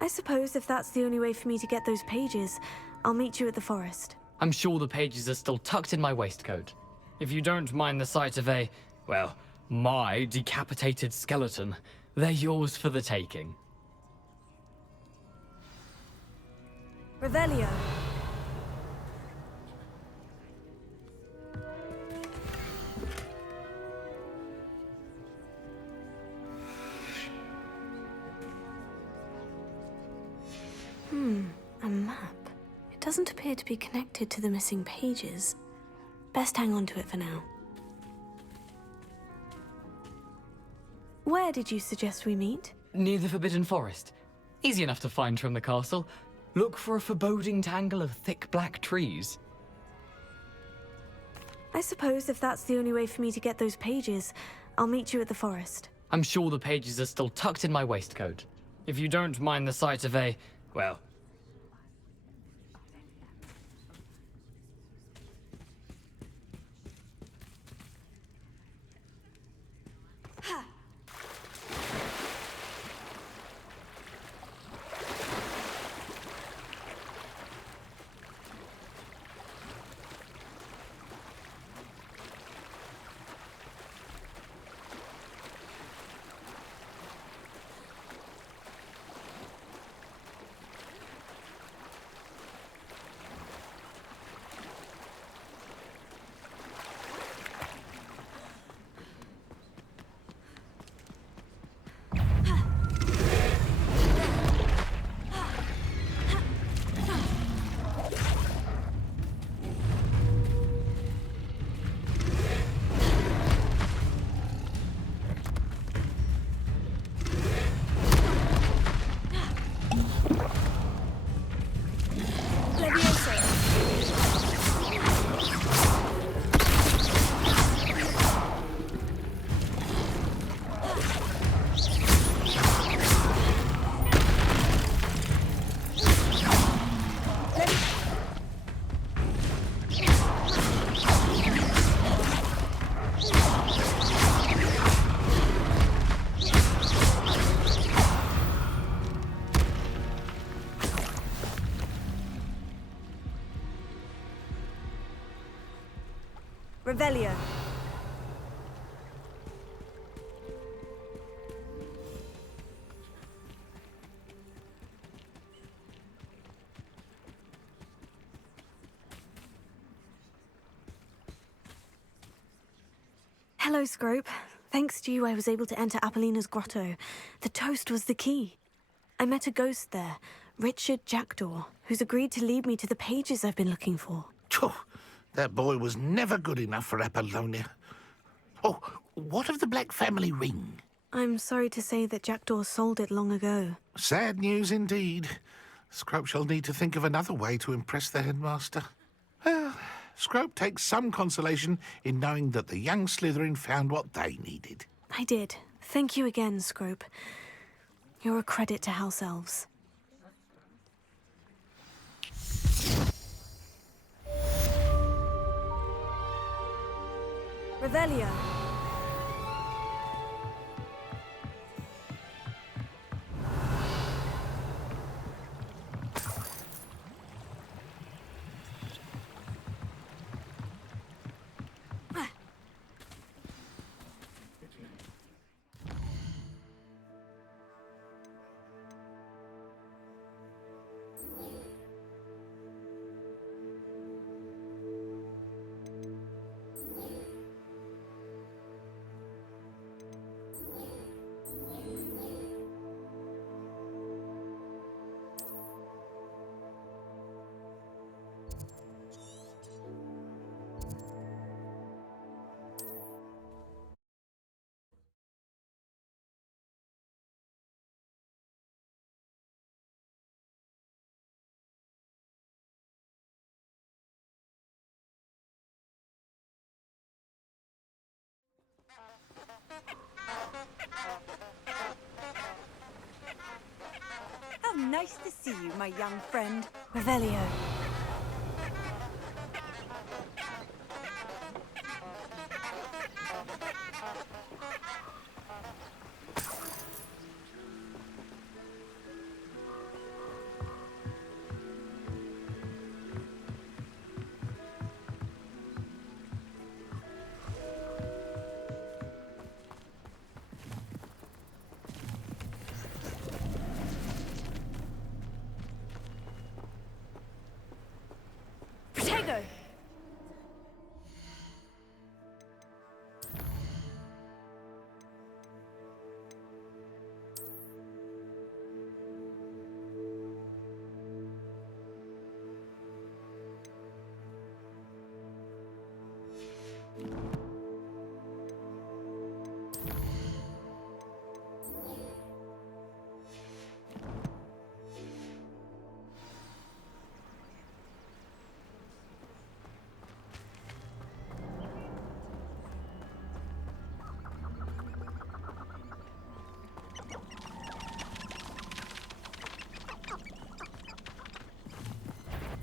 I suppose if that's the only way for me to get those pages, I'll meet you at the forest. I'm sure the pages are still tucked in my waistcoat. If you don't mind the sight of a, well, my decapitated skeleton, they're yours for the taking. Revelio. A map. It doesn't appear to be connected to the missing pages. Best hang on to it for now. Where did you suggest we meet? Near the Forbidden Forest. Easy enough to find from the castle. Look for a foreboding tangle of thick black trees. I suppose if that's the only way for me to get those pages, I'll meet you at the forest. I'm sure the pages are still tucked in my waistcoat. If you don't mind the sight of a, well... Revelio. Hello, Scrope. Thanks to you, I was able to enter Apollina's grotto. The toast was the key. I met a ghost there, Richard Jackdaw, who's agreed to lead me to the pages I've been looking for. Phew, that boy was never good enough for Apollonia. Oh, what of the Black family ring? I'm sorry to say that Jackdaw sold it long ago. Sad news indeed. Scrope shall need to think of another way to impress the headmaster. Well, Scrope takes some consolation in knowing that the young Slytherin found what they needed. I did. Thank you again, Scrope. You're a credit to House Elves. Revelio. How nice to see you, my young friend. Revelio.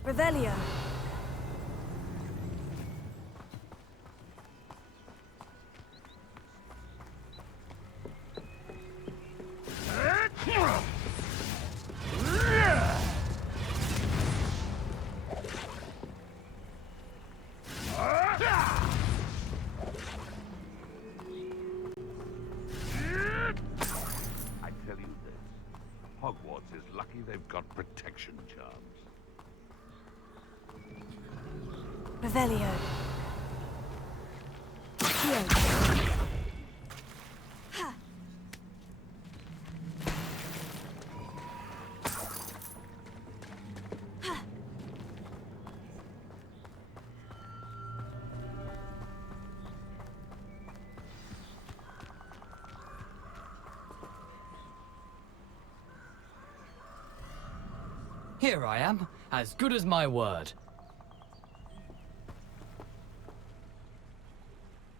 Revelio. I tell you this, Hogwarts is lucky they've got protection charms. Revelio. Here. Ha. Ha. Here I am, as good as my word.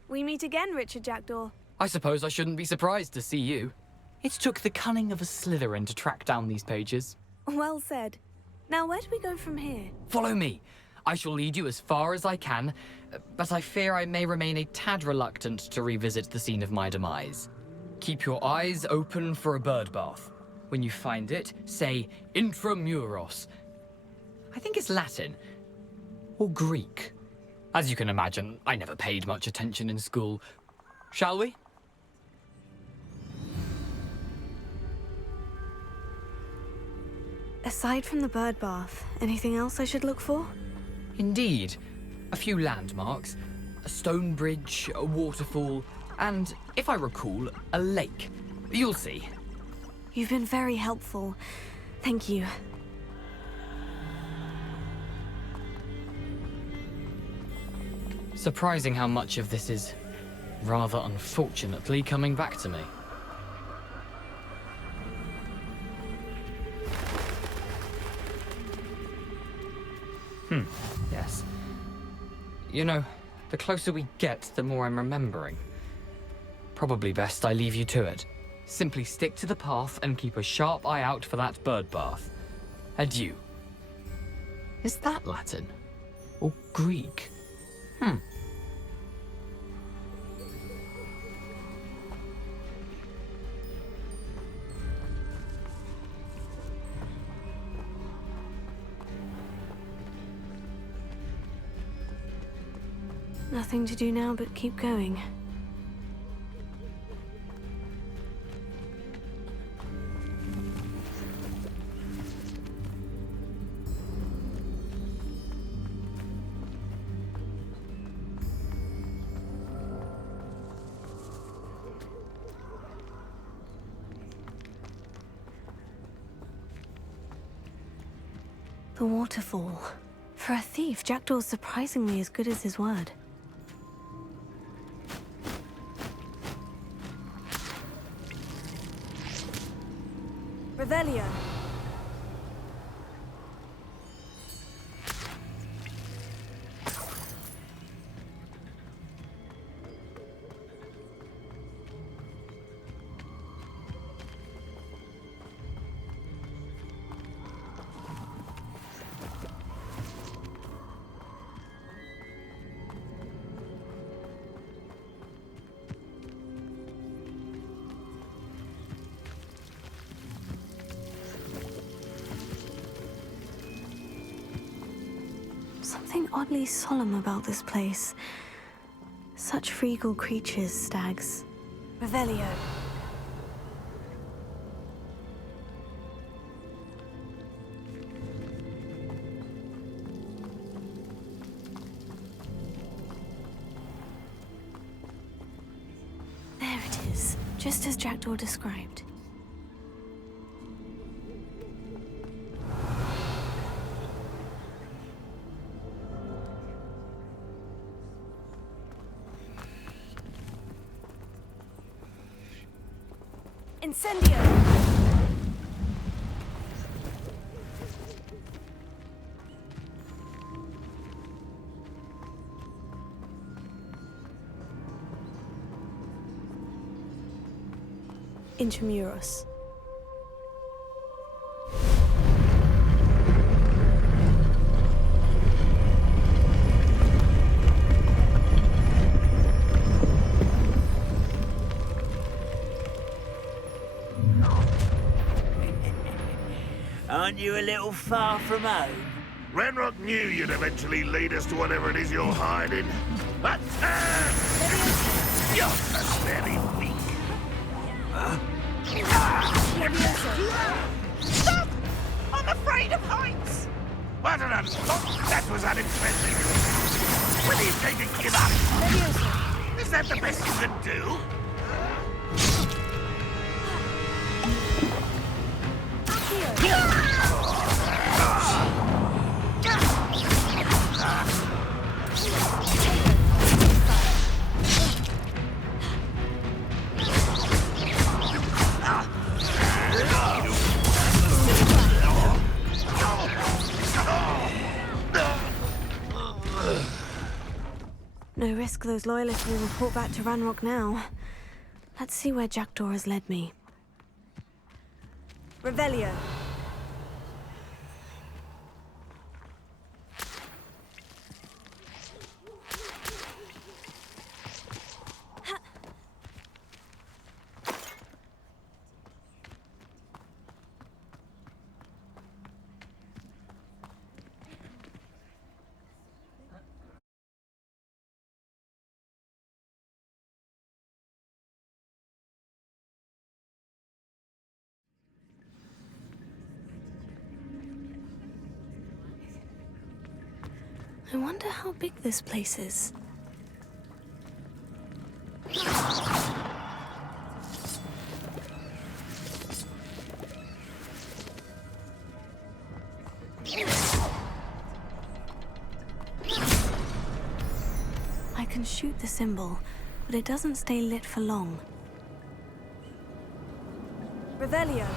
We meet again, Richard Jackdaw. I suppose I shouldn't be surprised to see you. It took the cunning of a Slytherin to track down these pages. Well said. Now, where do we go from here? Follow me. I shall lead you as far as I can, but I fear I may remain a tad reluctant to revisit the scene of my demise. Keep your eyes open for a bird bath. When you find it, say intramuros. I think it's Latin. Or Greek. As you can imagine, I never paid much attention in school. Shall we? Aside from the bird bath, anything else I should look for? Indeed. A few landmarks, a stone bridge, a waterfall, and, if I recall, a lake. You'll see. You've been very helpful. Thank you. Surprising how much of this is, rather unfortunately, coming back to me. Yes. You know, the closer we get, the more I'm remembering. Probably best I leave you to it. Simply stick to the path and keep a sharp eye out for that bird bath. Adieu. Is that Latin? Or Greek? Nothing to do now but keep going. The waterfall. For a thief, Jackdaw's surprisingly as good as his word. Revelio. Something oddly solemn about this place. Such regal creatures, stags. Revelio. There it is, just as Jackdaw described. Incendio! Intramuros. Aren't you a little far from home? Ranrock knew you'd eventually lead us to whatever it is you're hiding. But you're very weak. Stop! I'm afraid of heights! What an unlock! That was unimpressive. When are you going to give up? Is that the best you can do? No risk those loyalists will report back to Ranrock now. Let's see where Jackdaw has led me. Revelio. I wonder how big this place is. I can shoot the symbol, but it doesn't stay lit for long. Revelio.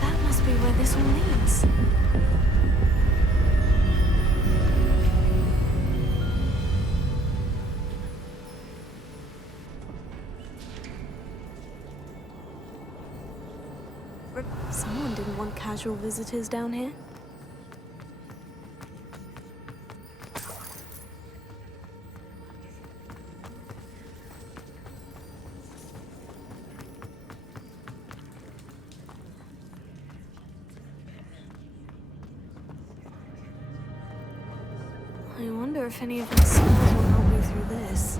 That must be where this all leads. Someone didn't want casual visitors down here. I wonder if any of my spells will help me through this.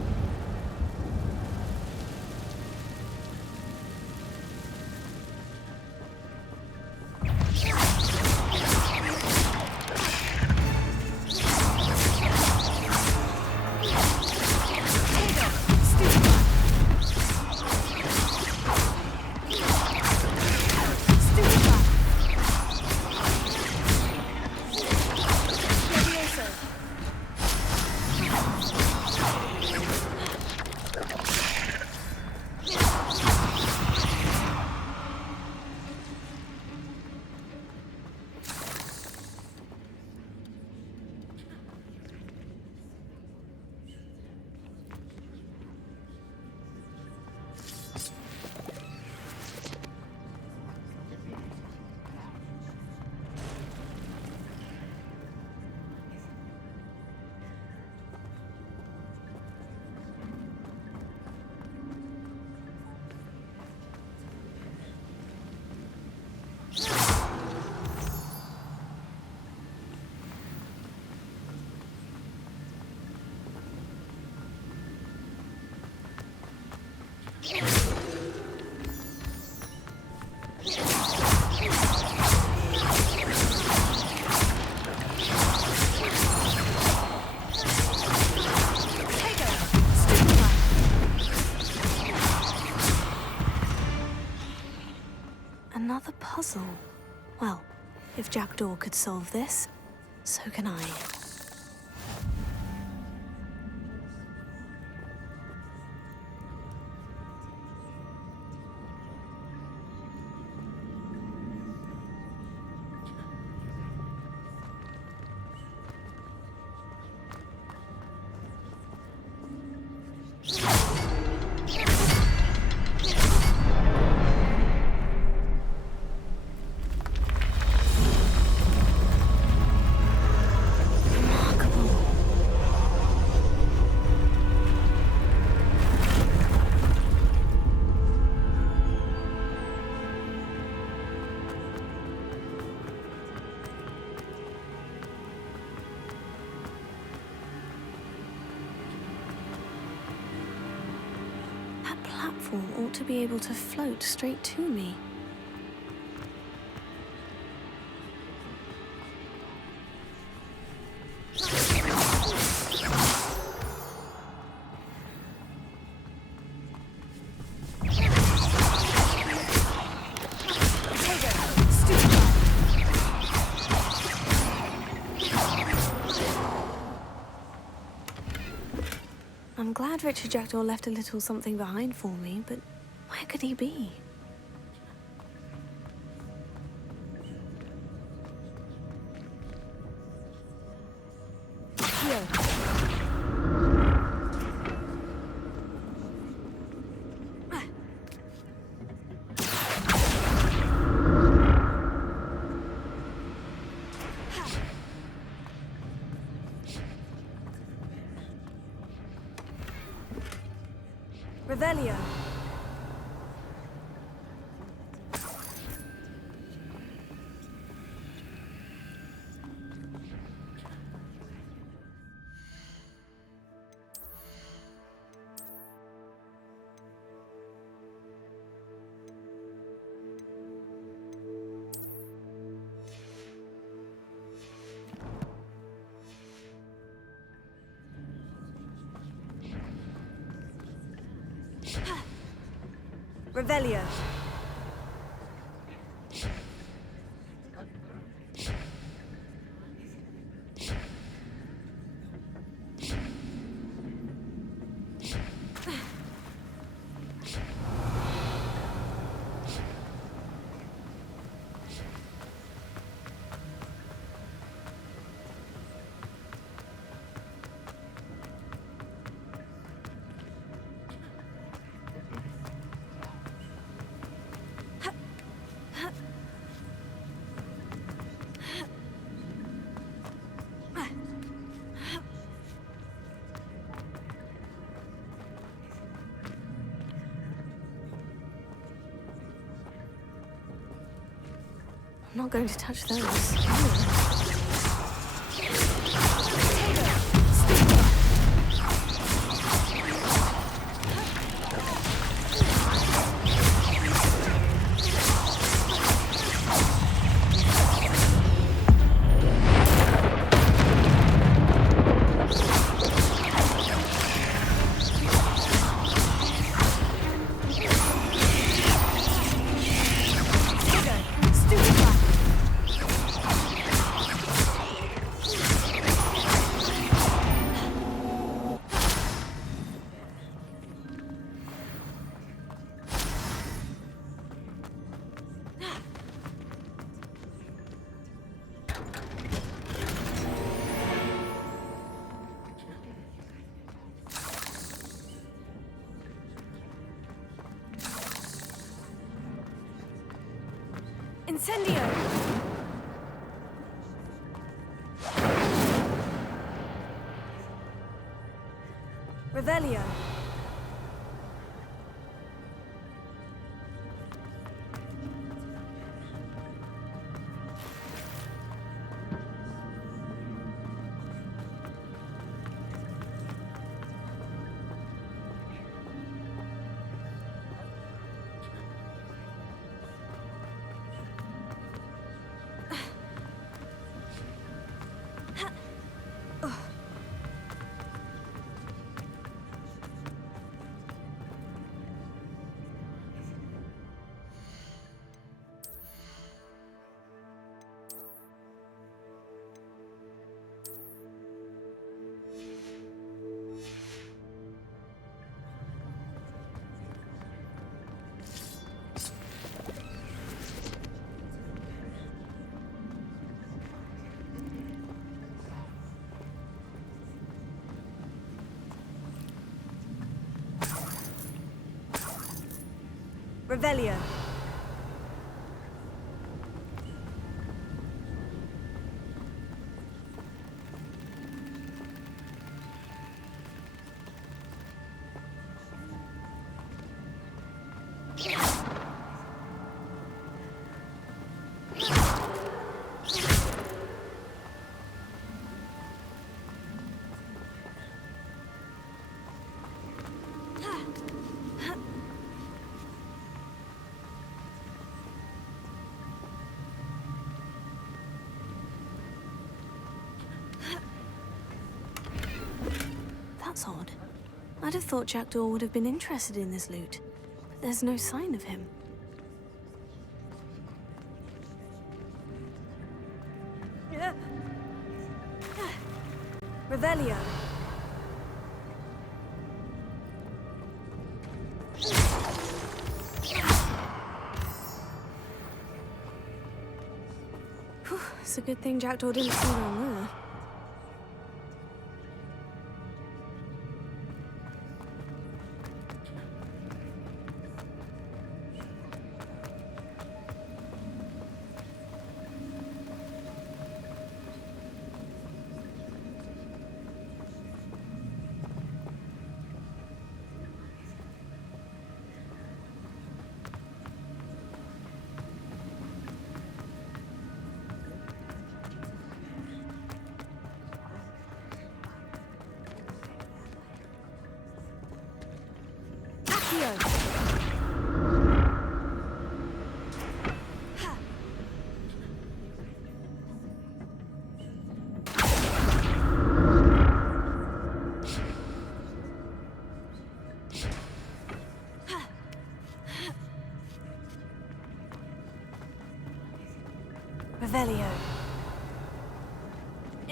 Another puzzle. Well, if Jackdaw could solve this, so can I. Platform ought to be able to float straight to me. I'm glad Richard Jackdaw left a little something behind for me, but where could he be? Here. Revelio. Revelio. I'm not going to touch those. Incendio! Revelio. Revelio. That's odd. I'd have thought Jackdaw would have been interested in this loot, but there's no sign of him. Revelio. Whew, it's a good thing Jackdaw didn't see around there.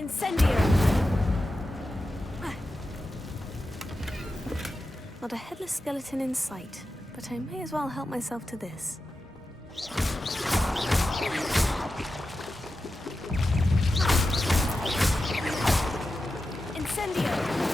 Incendio! Not a headless skeleton in sight, but I may as well help myself to this. Incendio!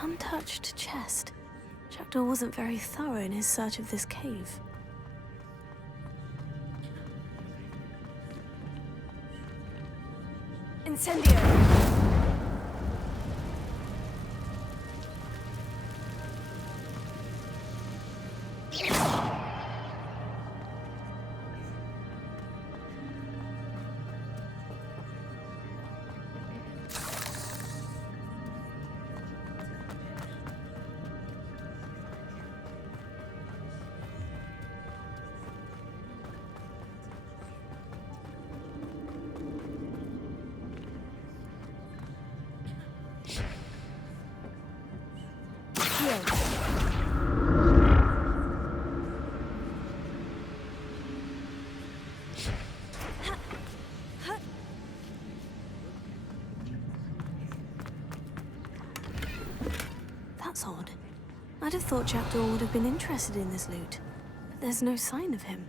Untouched chest. Jackdaw wasn't very thorough in his search of this cave. Incendio! That's odd. I'd have thought Jackdaw would have been interested in this loot, but there's no sign of him.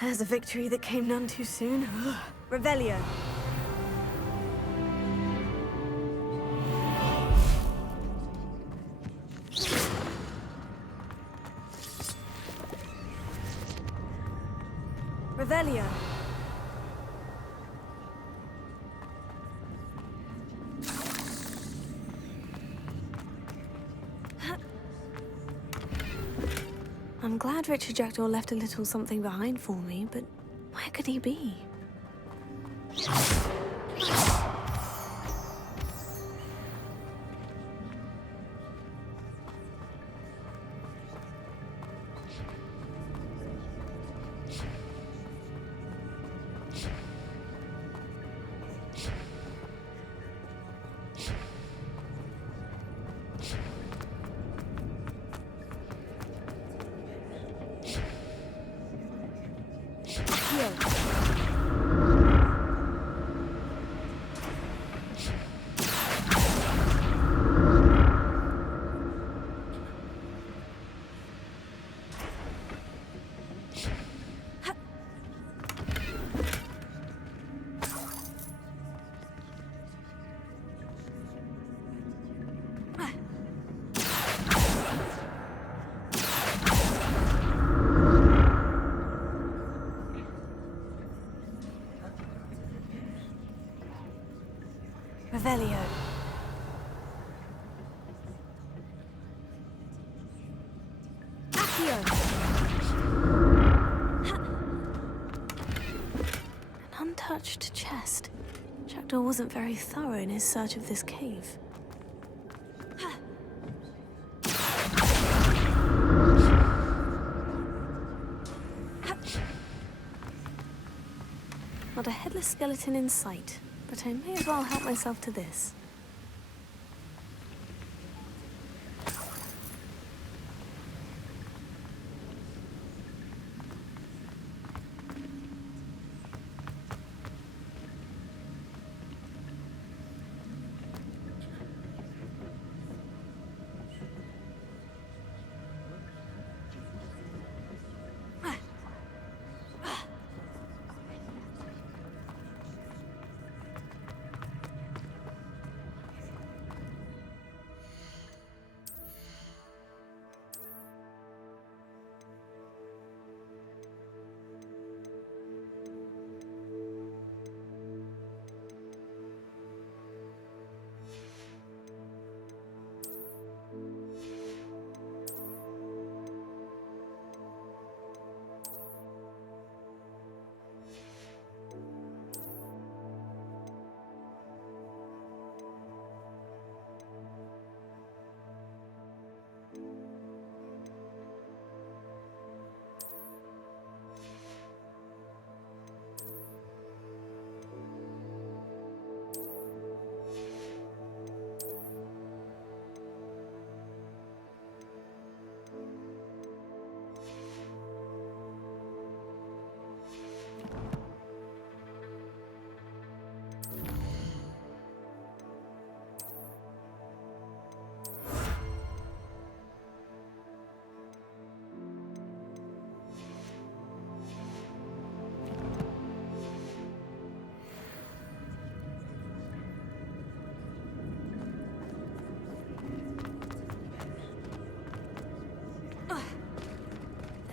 There's a victory that came none too soon. Revelio. Revelio. I'm glad Richard Jackdaw left a little something behind for me, but where could he be? An untouched chest. Jackdaw wasn't very thorough in his search of this cave. Not a headless skeleton in sight, but I may as well help myself to this.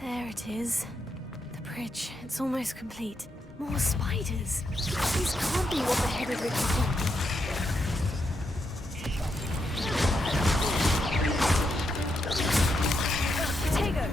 There it is. The bridge. It's almost complete. More spiders. These can't be what the headed Richard did. Potato!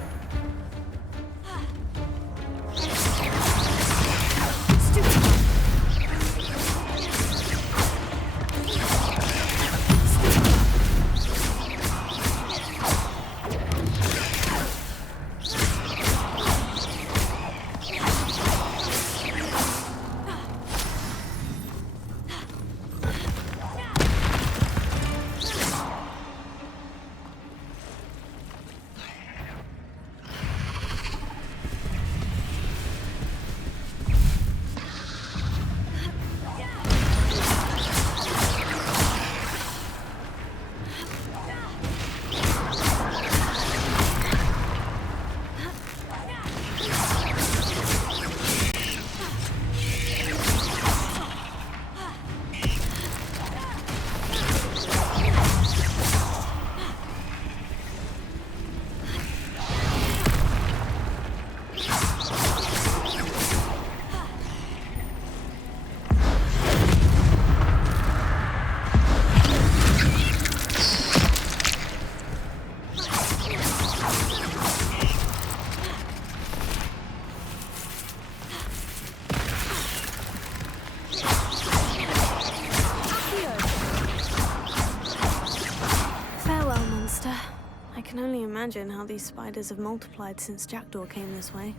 I can only imagine how these spiders have multiplied since Jackdaw came this way.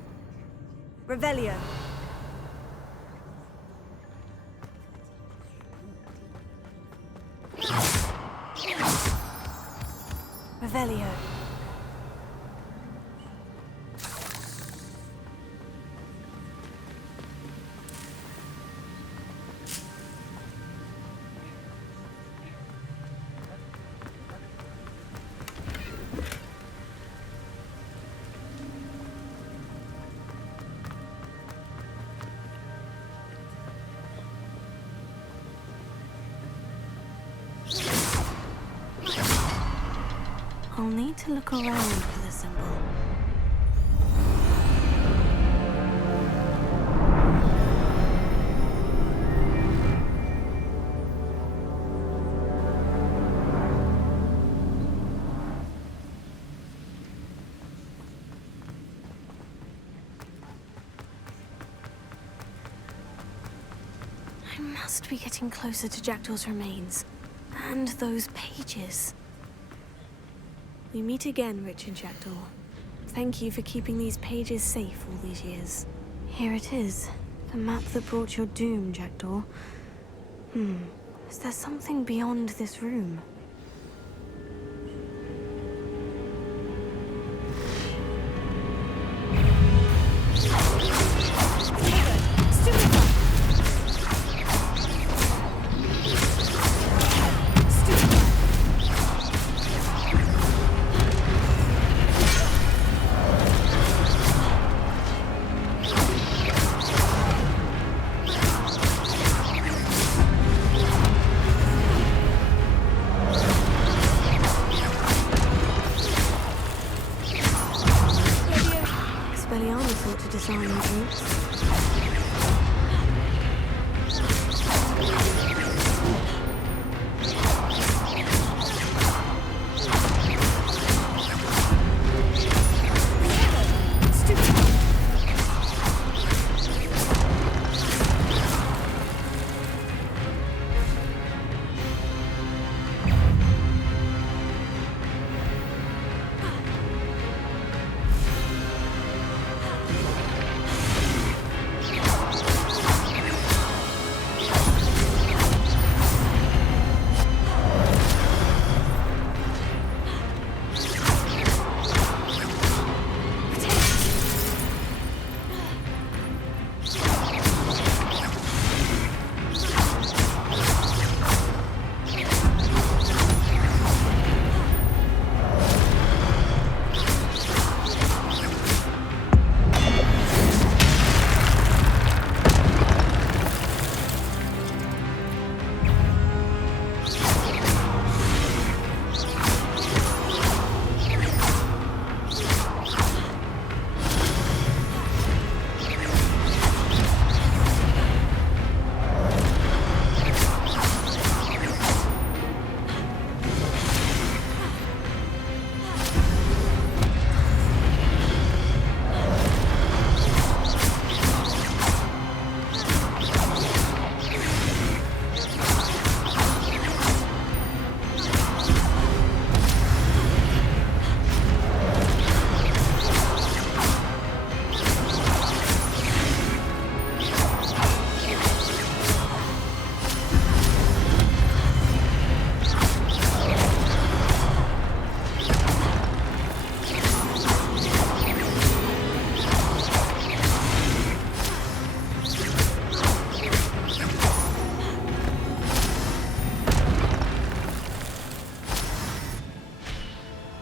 Revelio. Revelio. I'll need to look around for the symbol. I must be getting closer to Jackdaw's remains. And those pages. We meet again, Richard Jackdaw. Thank you for keeping these pages safe all these years. Here it is. The map that brought your doom, Jackdaw. Is there something beyond this room?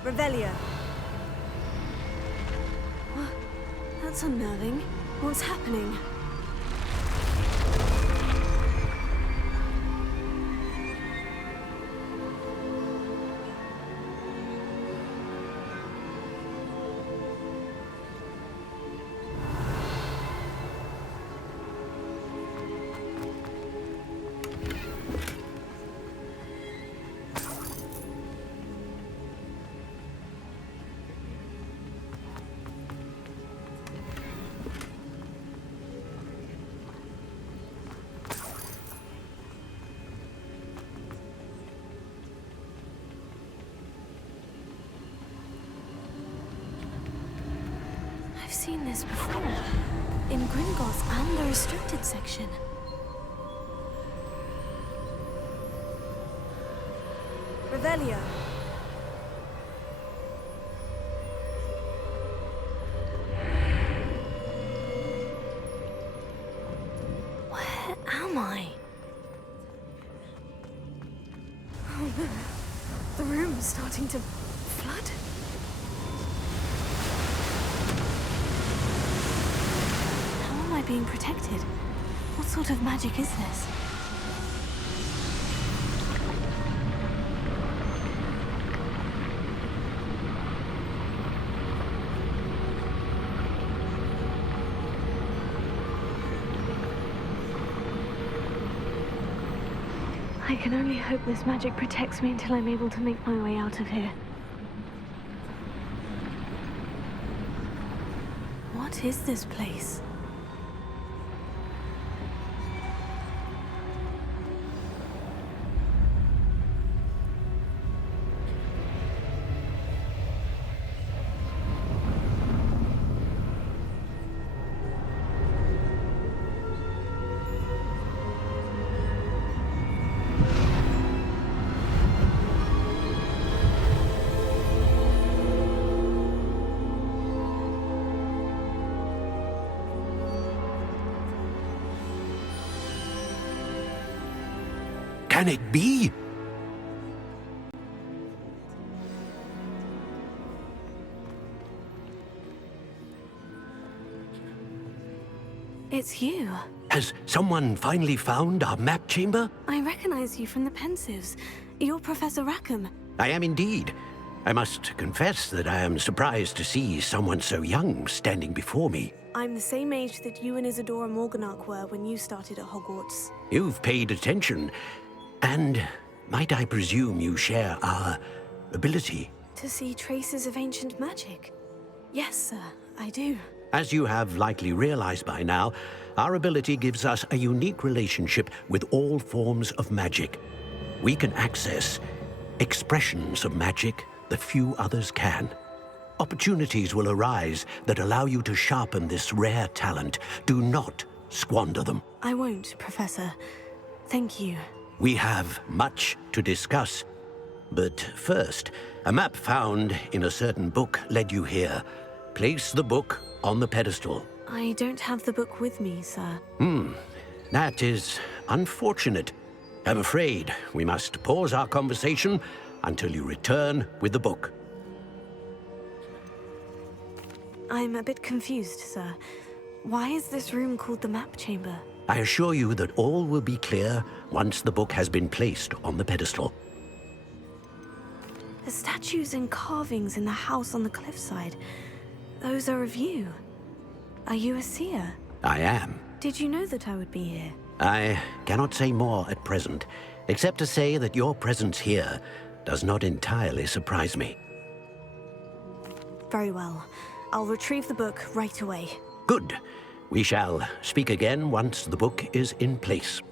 Revelio. That's unnerving. What's happening? I've seen this before. In Gringotts and the restricted section. Revelio. Where am I? Oh no. The room's starting to flood. How am I being protected? What sort of magic is this? I can only hope this magic protects me until I'm able to make my way out of here. What is this place? Can it be? It's you. Has someone finally found our map chamber? I recognize you from the Pensives. You're Professor Rackham. I am indeed. I must confess that I am surprised to see someone so young standing before me. I'm the same age that you and Isadora Morganach were when you started at Hogwarts. You've paid attention. And might I presume you share our ability? To see traces of ancient magic? Yes, sir, I do. As you have likely realized by now, our ability gives us a unique relationship with all forms of magic. We can access expressions of magic that few others can. Opportunities will arise that allow you to sharpen this rare talent. Do not squander them. I won't, Professor. Thank you. We have much to discuss. But first, a map found in a certain book led you here. Place the book on the pedestal. I don't have the book with me, sir. That is unfortunate. I'm afraid we must pause our conversation until you return with the book. I'm a bit confused, sir. Why is this room called the map chamber? I assure you that all will be clear once the book has been placed on the pedestal. The statues and carvings in the house on the cliffside, those are of you. Are you a seer? I am. Did you know that I would be here? I cannot say more at present, except to say that your presence here does not entirely surprise me. Very well. I'll retrieve the book right away. Good. We shall speak again once the book is in place.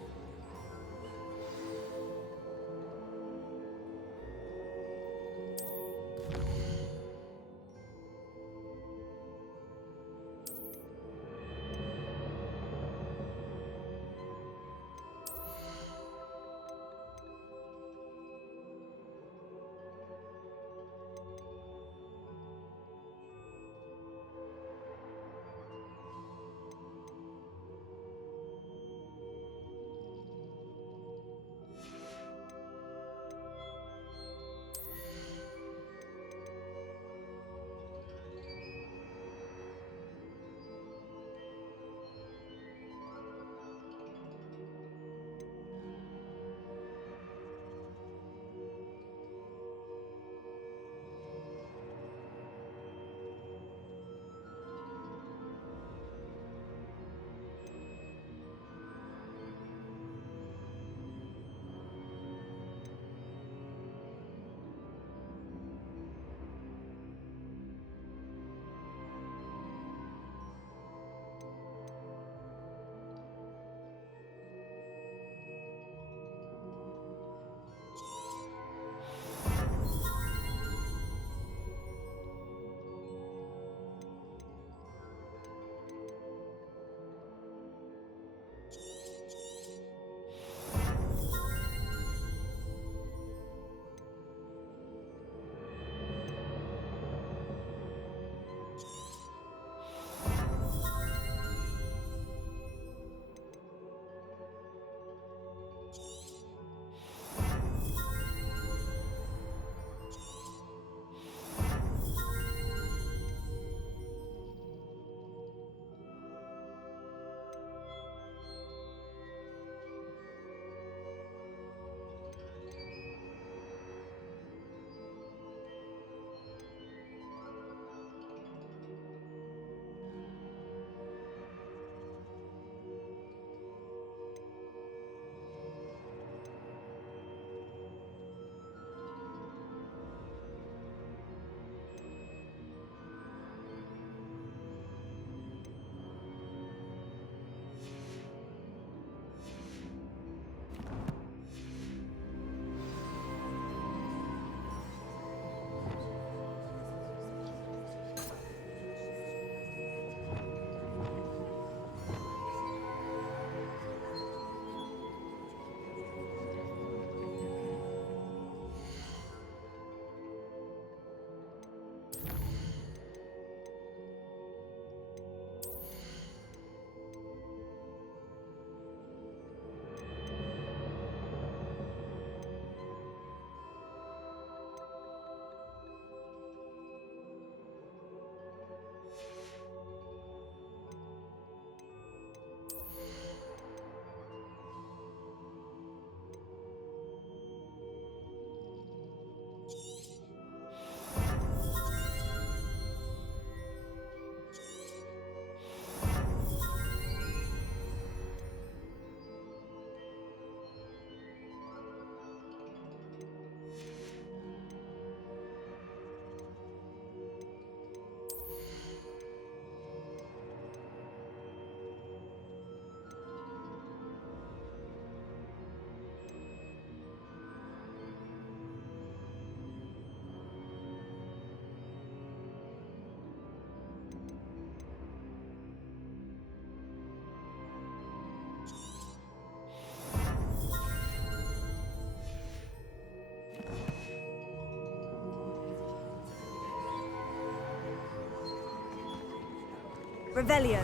Revelio.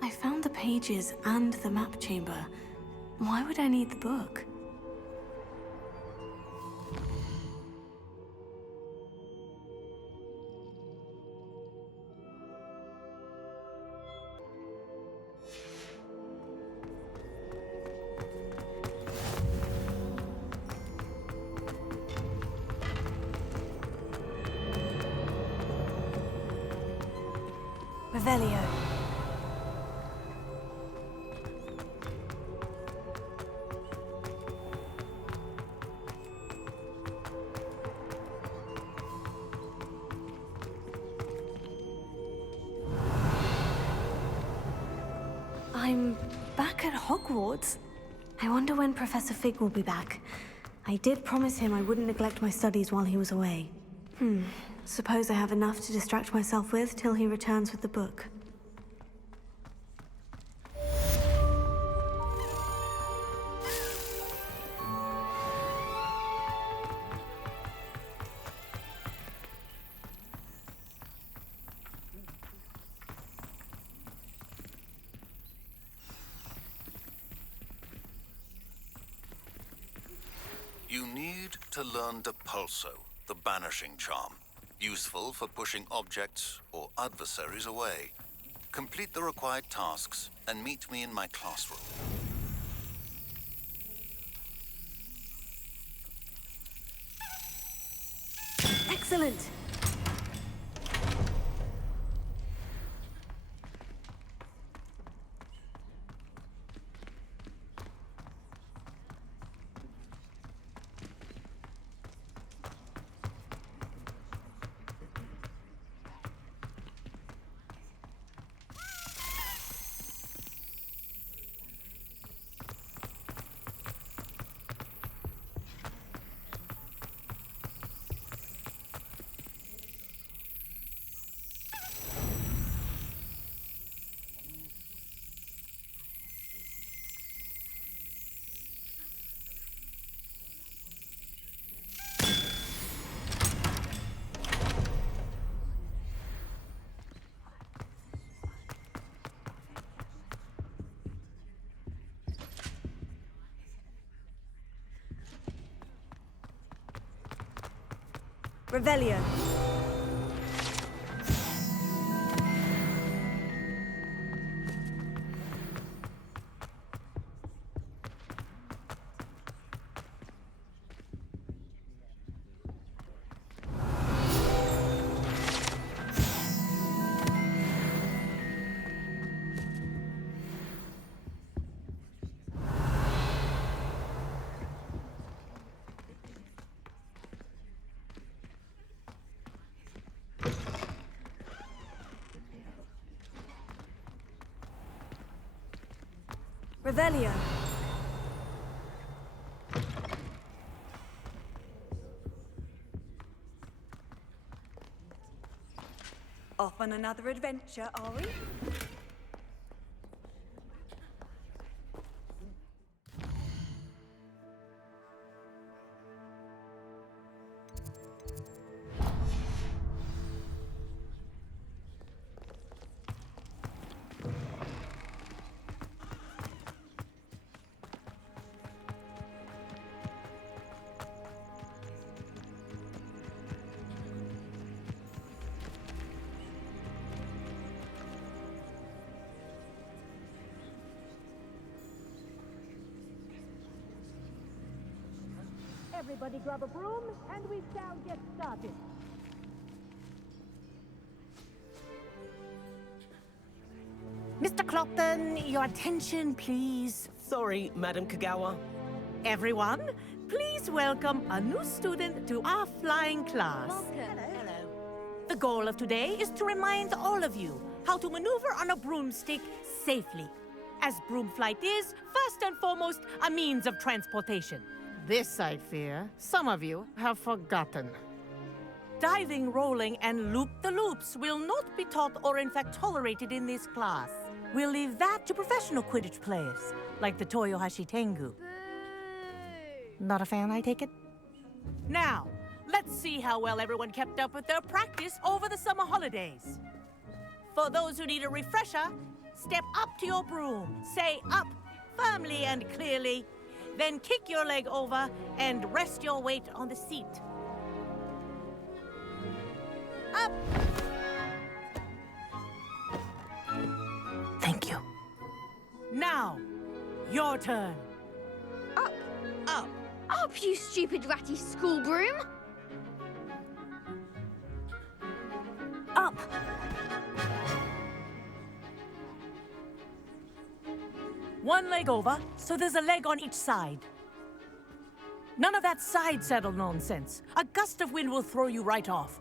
I found the pages and the map chamber. Why would I need the book? Revelio. I'm back at Hogwarts. I wonder when Professor Fig will be back. I did promise him I wouldn't neglect my studies while he was away. Suppose I have enough to distract myself with till he returns with the book. You need to learn Depulso, the banishing charm. Useful for pushing objects or adversaries away. Complete the required tasks and meet me in my classroom. Excellent! Revelio. Revelio. Off on another adventure, are we? Everybody grab a broom, and we shall get started. Mr. Clopton, your attention, please. Sorry, Madam Kagawa. Everyone, please welcome a new student to our flying class. Hello. The goal of today is to remind all of you how to maneuver on a broomstick safely, as broom flight is, first and foremost, a means of transportation. This, I fear, some of you have forgotten. Diving, rolling, and loop-the-loops will not be taught or in fact tolerated in this class. We'll leave that to professional Quidditch players, like the Toyohashi Tengu. Not a fan, I take it? Now, let's see how well everyone kept up with their practice over the summer holidays. For those who need a refresher, step up to your broom, say up firmly and clearly, then kick your leg over and rest your weight on the seat. Up! Thank you. Now, your turn. Up! Up! Up, you stupid ratty school broom! Up! One leg over, so there's a leg on each side. None of that side saddle nonsense. A gust of wind will throw you right off.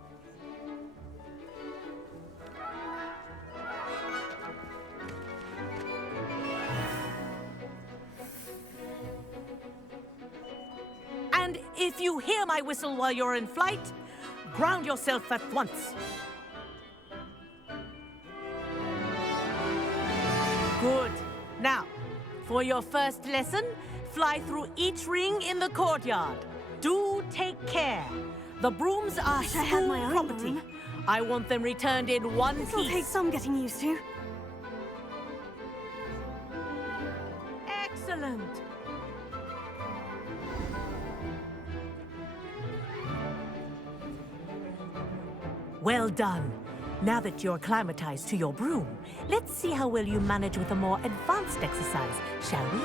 And if you hear my whistle while you're in flight, ground yourself at once. Good. Now, for your first lesson, fly through each ring in the courtyard. Do take care. The brooms are Wish I had my school own property. broom. I want them returned in one This'll piece. take some getting used to. Excellent. Well done. Now that you're acclimatized to your broom, let's see how well you manage with a more advanced exercise, shall we?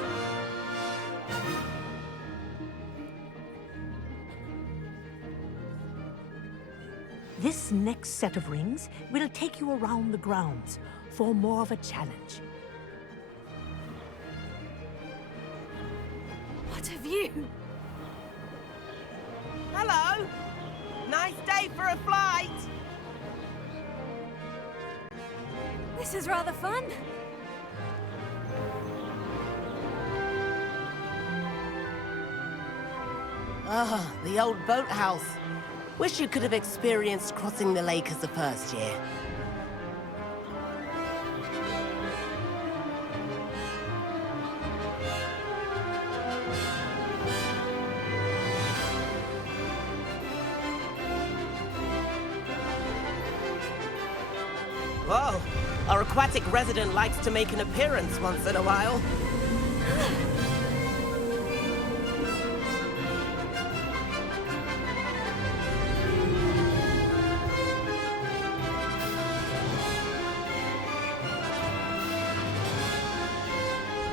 This next set of rings will take you around the grounds for more of a challenge. What have you? Hello! Nice day for a flight! This is rather fun. Ah, the old boathouse. Wish you could have experienced crossing the lake as the first year. Whoa, our aquatic resident likes to make an appearance once in a while.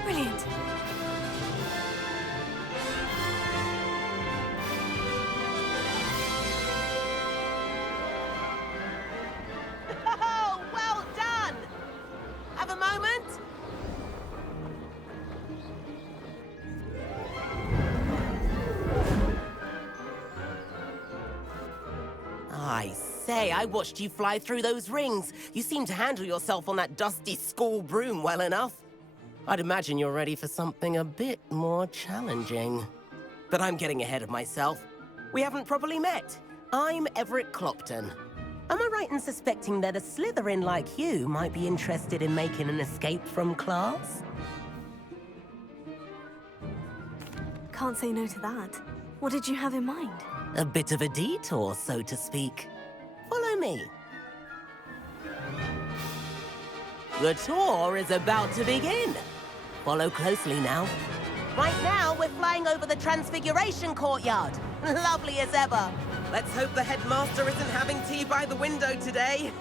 Brilliant. Oh, well done! Have a moment? I say, I watched you fly through those rings. You seem to handle yourself on that dusty school broom well enough. I'd imagine you're ready for something a bit more challenging. But I'm getting ahead of myself. We haven't properly met. I'm Everett Clopton. Am I right in suspecting that a Slytherin like you might be interested in making an escape from class? Can't say no to that. What did you have in mind? A bit of a detour, so to speak. Follow me. The tour is about to begin. Follow closely now. Right now, we're flying over the Transfiguration Courtyard. Lovely as ever. Let's hope the headmaster isn't having tea by the window today.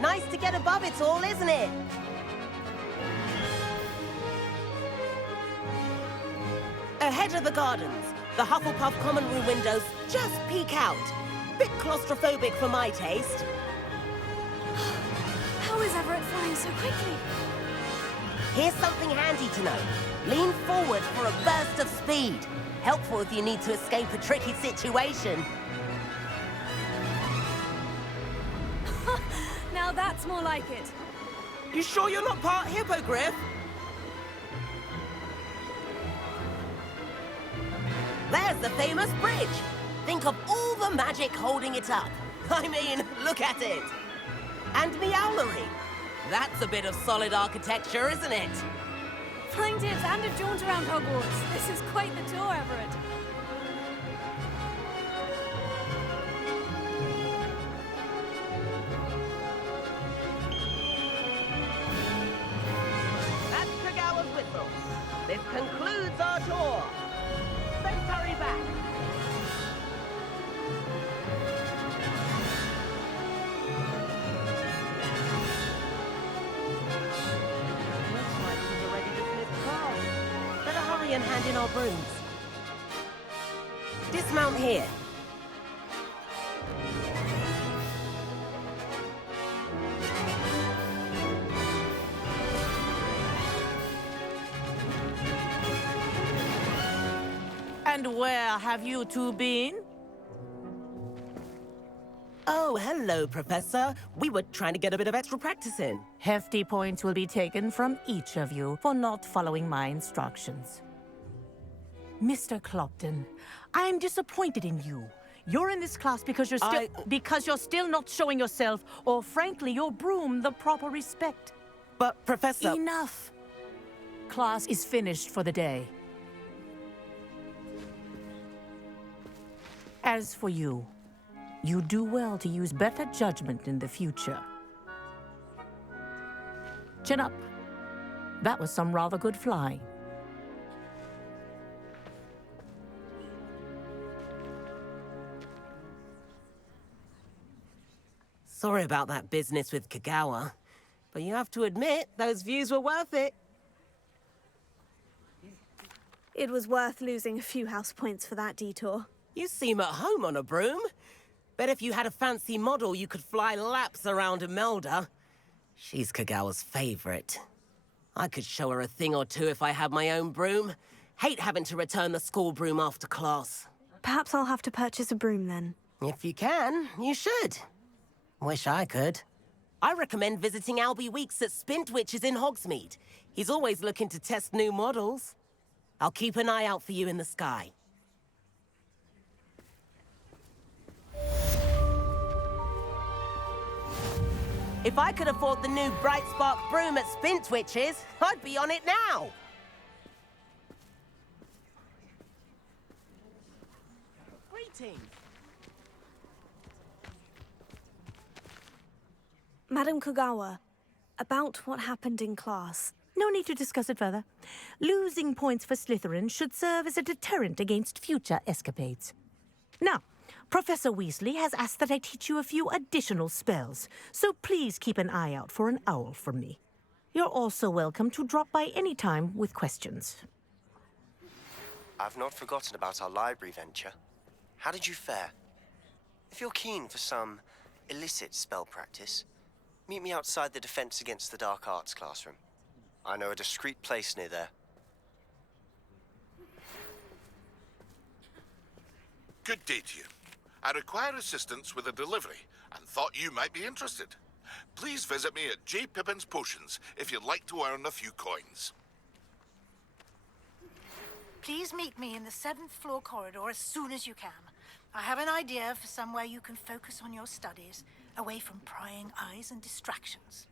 Nice to get above it all, isn't it? Ahead of the gardens, the Hufflepuff common room windows just peek out. Bit claustrophobic for my taste. How is Everett flying so quickly? Here's something handy to know. Lean forward for a burst of speed. Helpful if you need to escape a tricky situation. Now that's more like it. You sure you're not part hippogriff? There's the famous bridge. Think of all the magic holding it up. I mean, look at it. And Meowlery. That's a bit of solid architecture, isn't it? Flying tips and a jaunt around Hogwarts. This is quite the tour, Everett. That's Kagawa's whistle. This concludes our tour. Let's hurry back. Looks like we've already dismissed class. Better hurry and hand in our brooms. Dismount here. And where have you two been? Oh, hello, Professor. We were trying to get a bit of extra practice in. Hefty points will be taken from each of you for not following my instructions. Mr. Clopton, I'm disappointed in you. You're in this class because you're still not showing yourself, or frankly, your broom the proper respect. But, Professor... Enough! Class is finished for the day. As for you, you do well to use better judgment in the future. Chin up. That was some rather good flying. Sorry about that business with Kagawa, but you have to admit, those views were worth it. It was worth losing a few house points for that detour. You seem at home on a broom. Bet if you had a fancy model, you could fly laps around Imelda. She's Kagawa's favorite. I could show her a thing or two if I had my own broom. Hate having to return the school broom after class. Perhaps I'll have to purchase a broom then. If you can, you should. Wish I could. I recommend visiting Albie Weeks at Spintwitches in Hogsmeade. He's always looking to test new models. I'll keep an eye out for you in the sky. If I could afford the new Bright Spark broom at Spintwitches, I'd be on it now! Greetings! Madam Kagawa, about what happened in class. No need to discuss it further. Losing points for Slytherin should serve as a deterrent against future escapades. Now, Professor Weasley has asked that I teach you a few additional spells, so please keep an eye out for an owl from me. You're also welcome to drop by any time with questions. I've not forgotten about our library venture. How did you fare? If you're keen for some illicit spell practice, meet me outside the Defense Against the Dark Arts classroom. I know a discreet place near there. Good day to you. I require assistance with a delivery and thought you might be interested. Please visit me at J. Pippin's Potions if you'd like to earn a few coins. Please meet me in the 7th floor corridor as soon as you can. I have an idea for somewhere you can focus on your studies, away from prying eyes and distractions.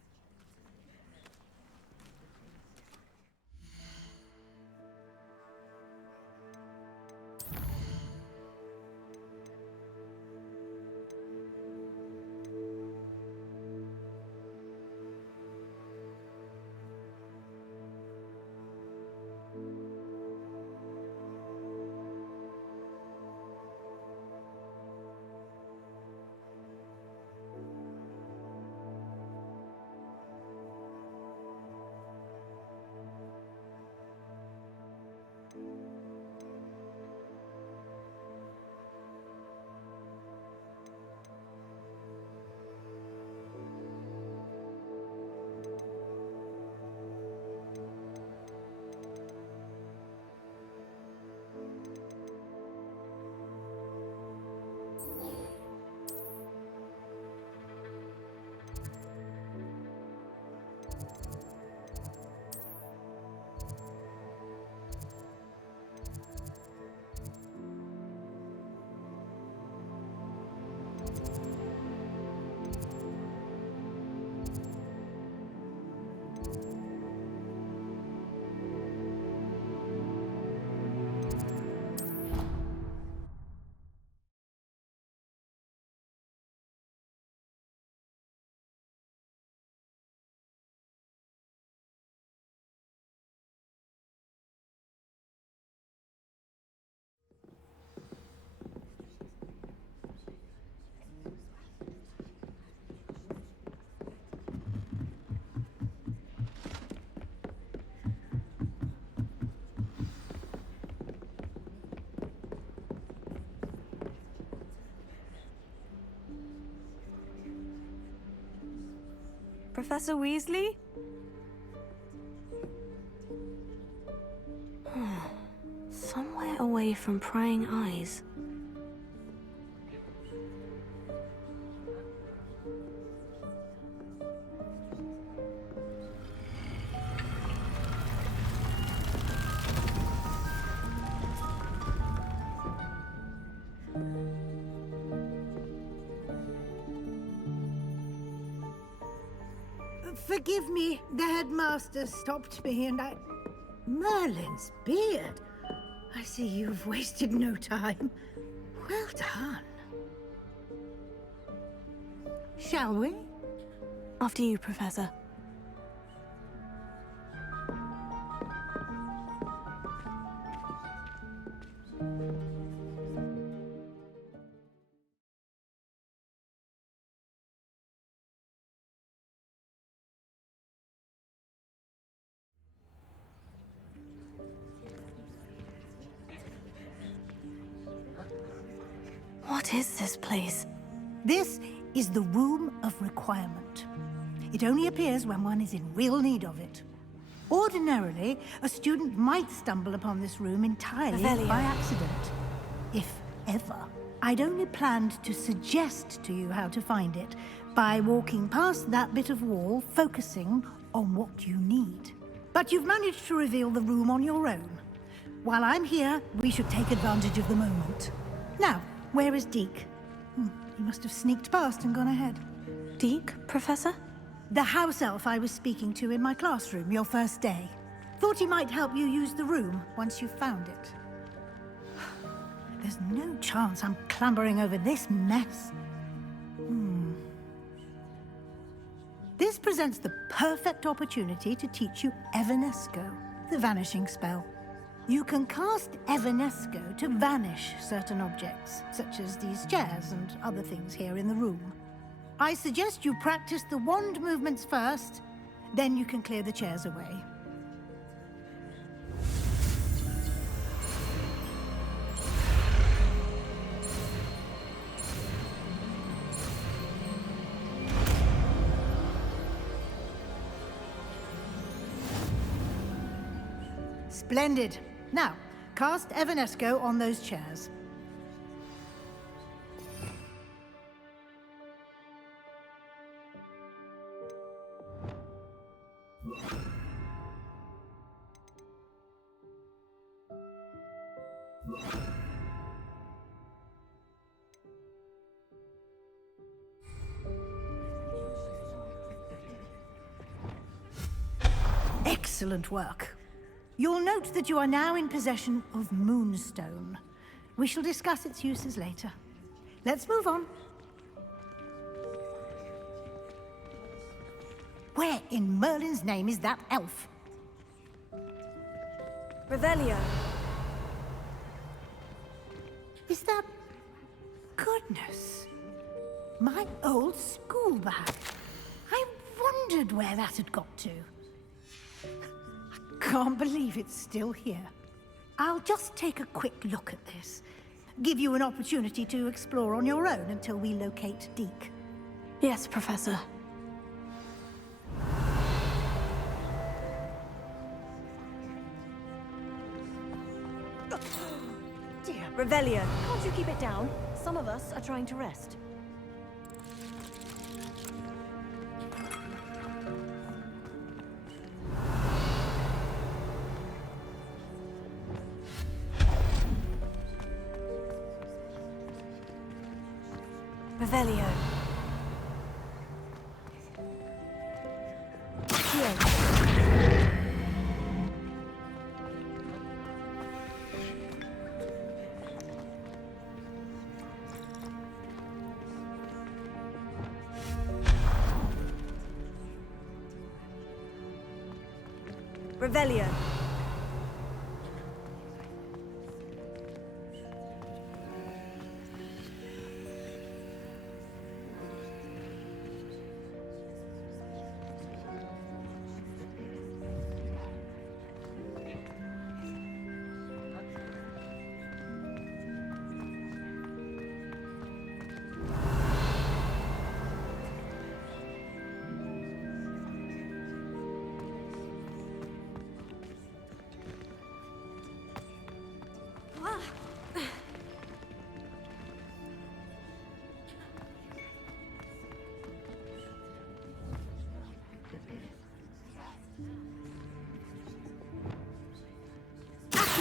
Professor Weasley? Somewhere away from prying eyes. Forgive me, the headmaster stopped me and I... Merlin's beard. I see you've wasted no time. Well done. Shall we? After you, Professor. What is this place? This is the Room of Requirement. It only appears when one is in real need of it. Ordinarily, a student might stumble upon this room entirely Revelio. by accident. If ever. I'd only planned to suggest to you how to find it by walking past that bit of wall, focusing on what you need. But you've managed to reveal the room on your own. While I'm here, we should take advantage of the moment. Now, where is Deke? He must have sneaked past and gone ahead. Deke, Professor? The house elf I was speaking to in my classroom your first day. Thought he might help you use the room once you found it. There's no chance I'm clambering over this mess. This presents the perfect opportunity to teach you Evanesco, the vanishing spell. You can cast Evanesco to vanish certain objects, such as these chairs and other things here in the room. I suggest you practice the wand movements first, then you can clear the chairs away. Splendid. Now, cast Evanesco on those chairs. Excellent work. You'll note that you are now in possession of Moonstone. We shall discuss its uses later. Let's move on. Where in Merlin's name is that elf? Revelio. Is that... Goodness. My old school bag. I wondered where that had got to. Can't believe it's still here. I'll just take a quick look at this. Give you an opportunity to explore on your own until we locate Deke. Yes, Professor. Dear Revelio, can't you keep it down? Some of us are trying to rest. Revelio. Revelio.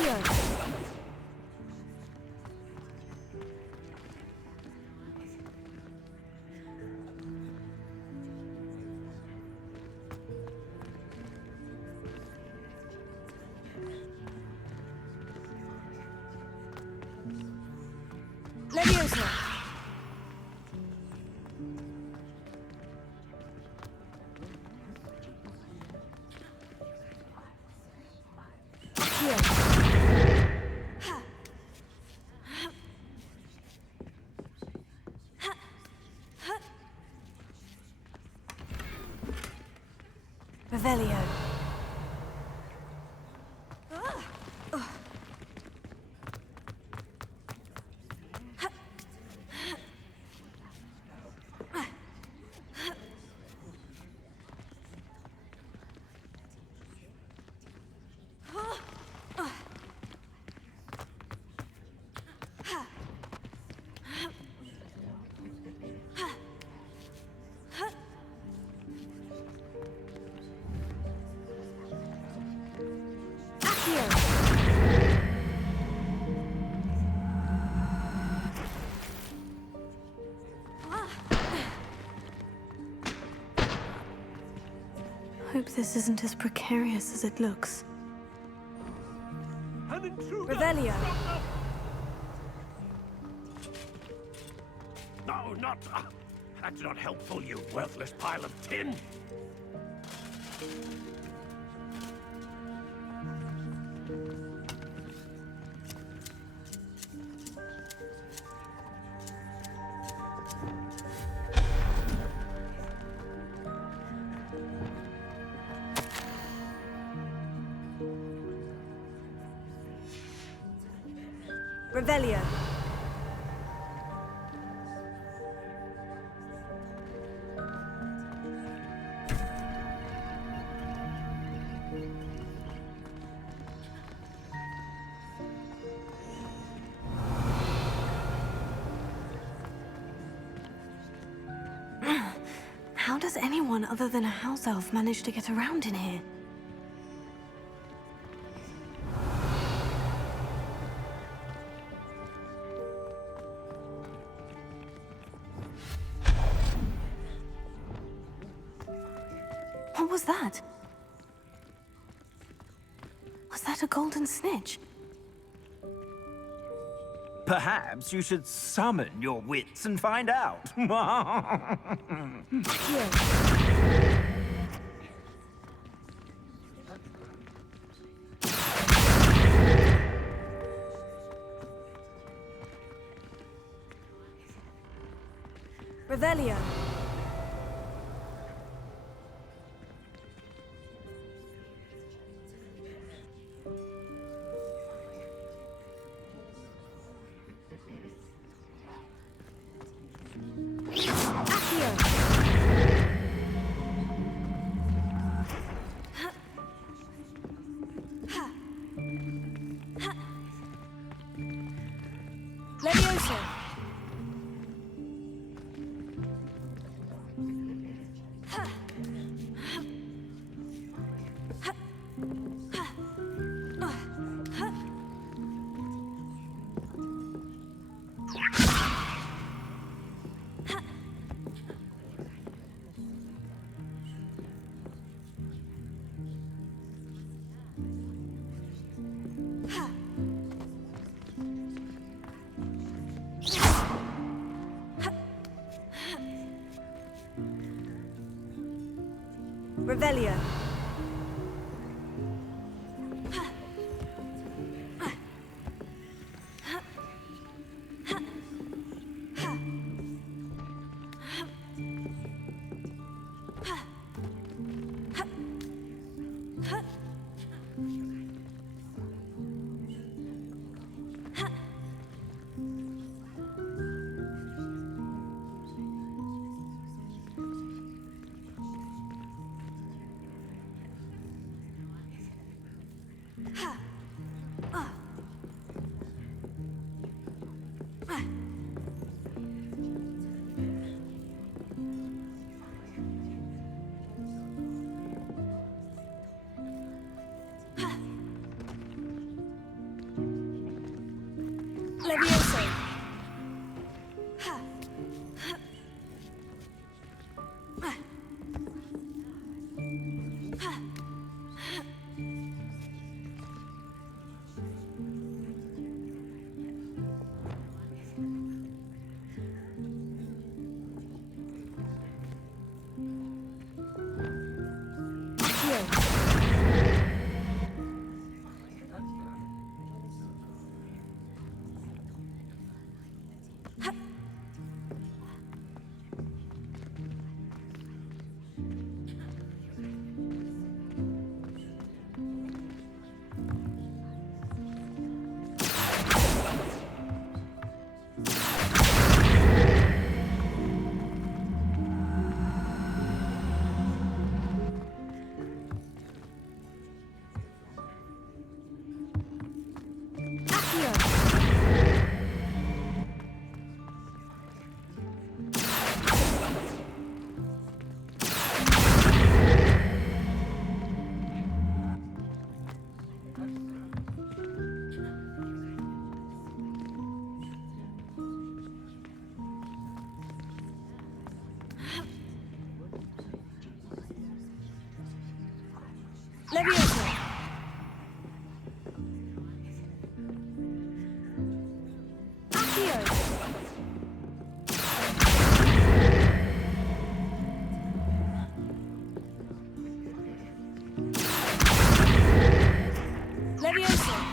Accio! Leviosa! Revelio. Hope this isn't as precarious as it looks. Revelio. No, not... that's not helpful, you worthless pile of tin! Revelio. How does anyone other than a house elf manage to get around in here? What was that? Was that a golden snitch? Perhaps you should summon your wits and find out. Revelio. Leviosa. Revelio. Levioso. Levioso. Accio. Levioso.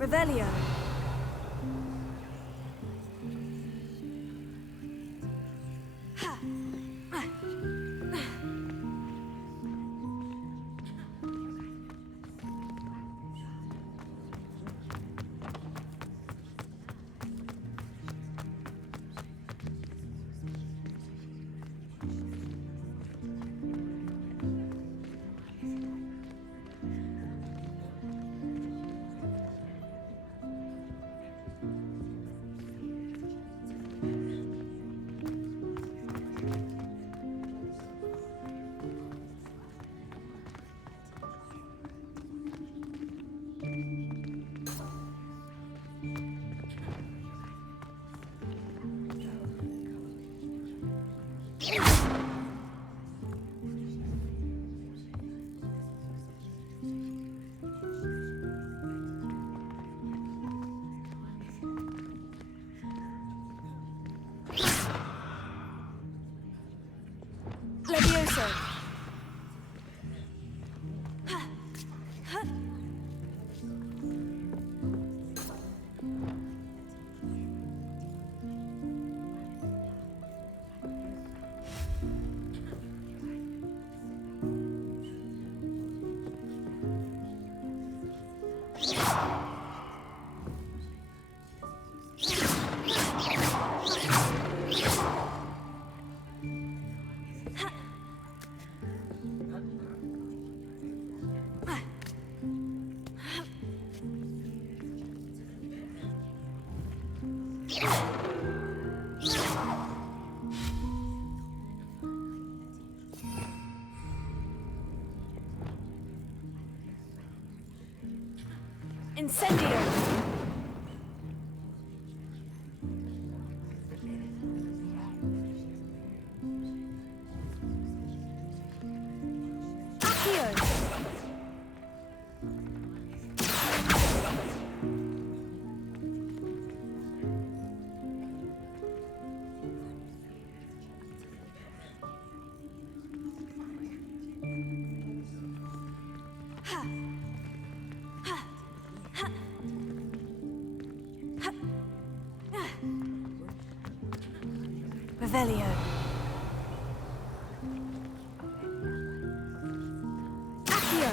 Revelio. Levioso. Incendio! Revelio. Accio!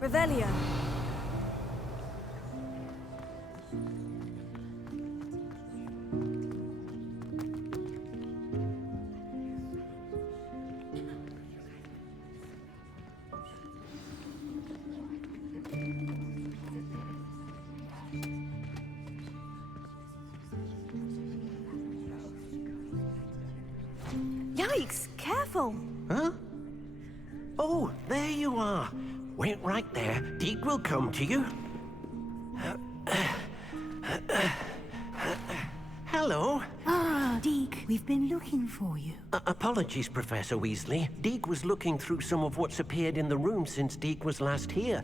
Revelio. Yikes! Careful! Huh? Oh, there you are. Wait right there. Deke will come to you. Hello. Ah, Deke, we've been looking for you. Apologies, Professor Weasley. Deke was looking through some of what's appeared in the room since Deke was last here.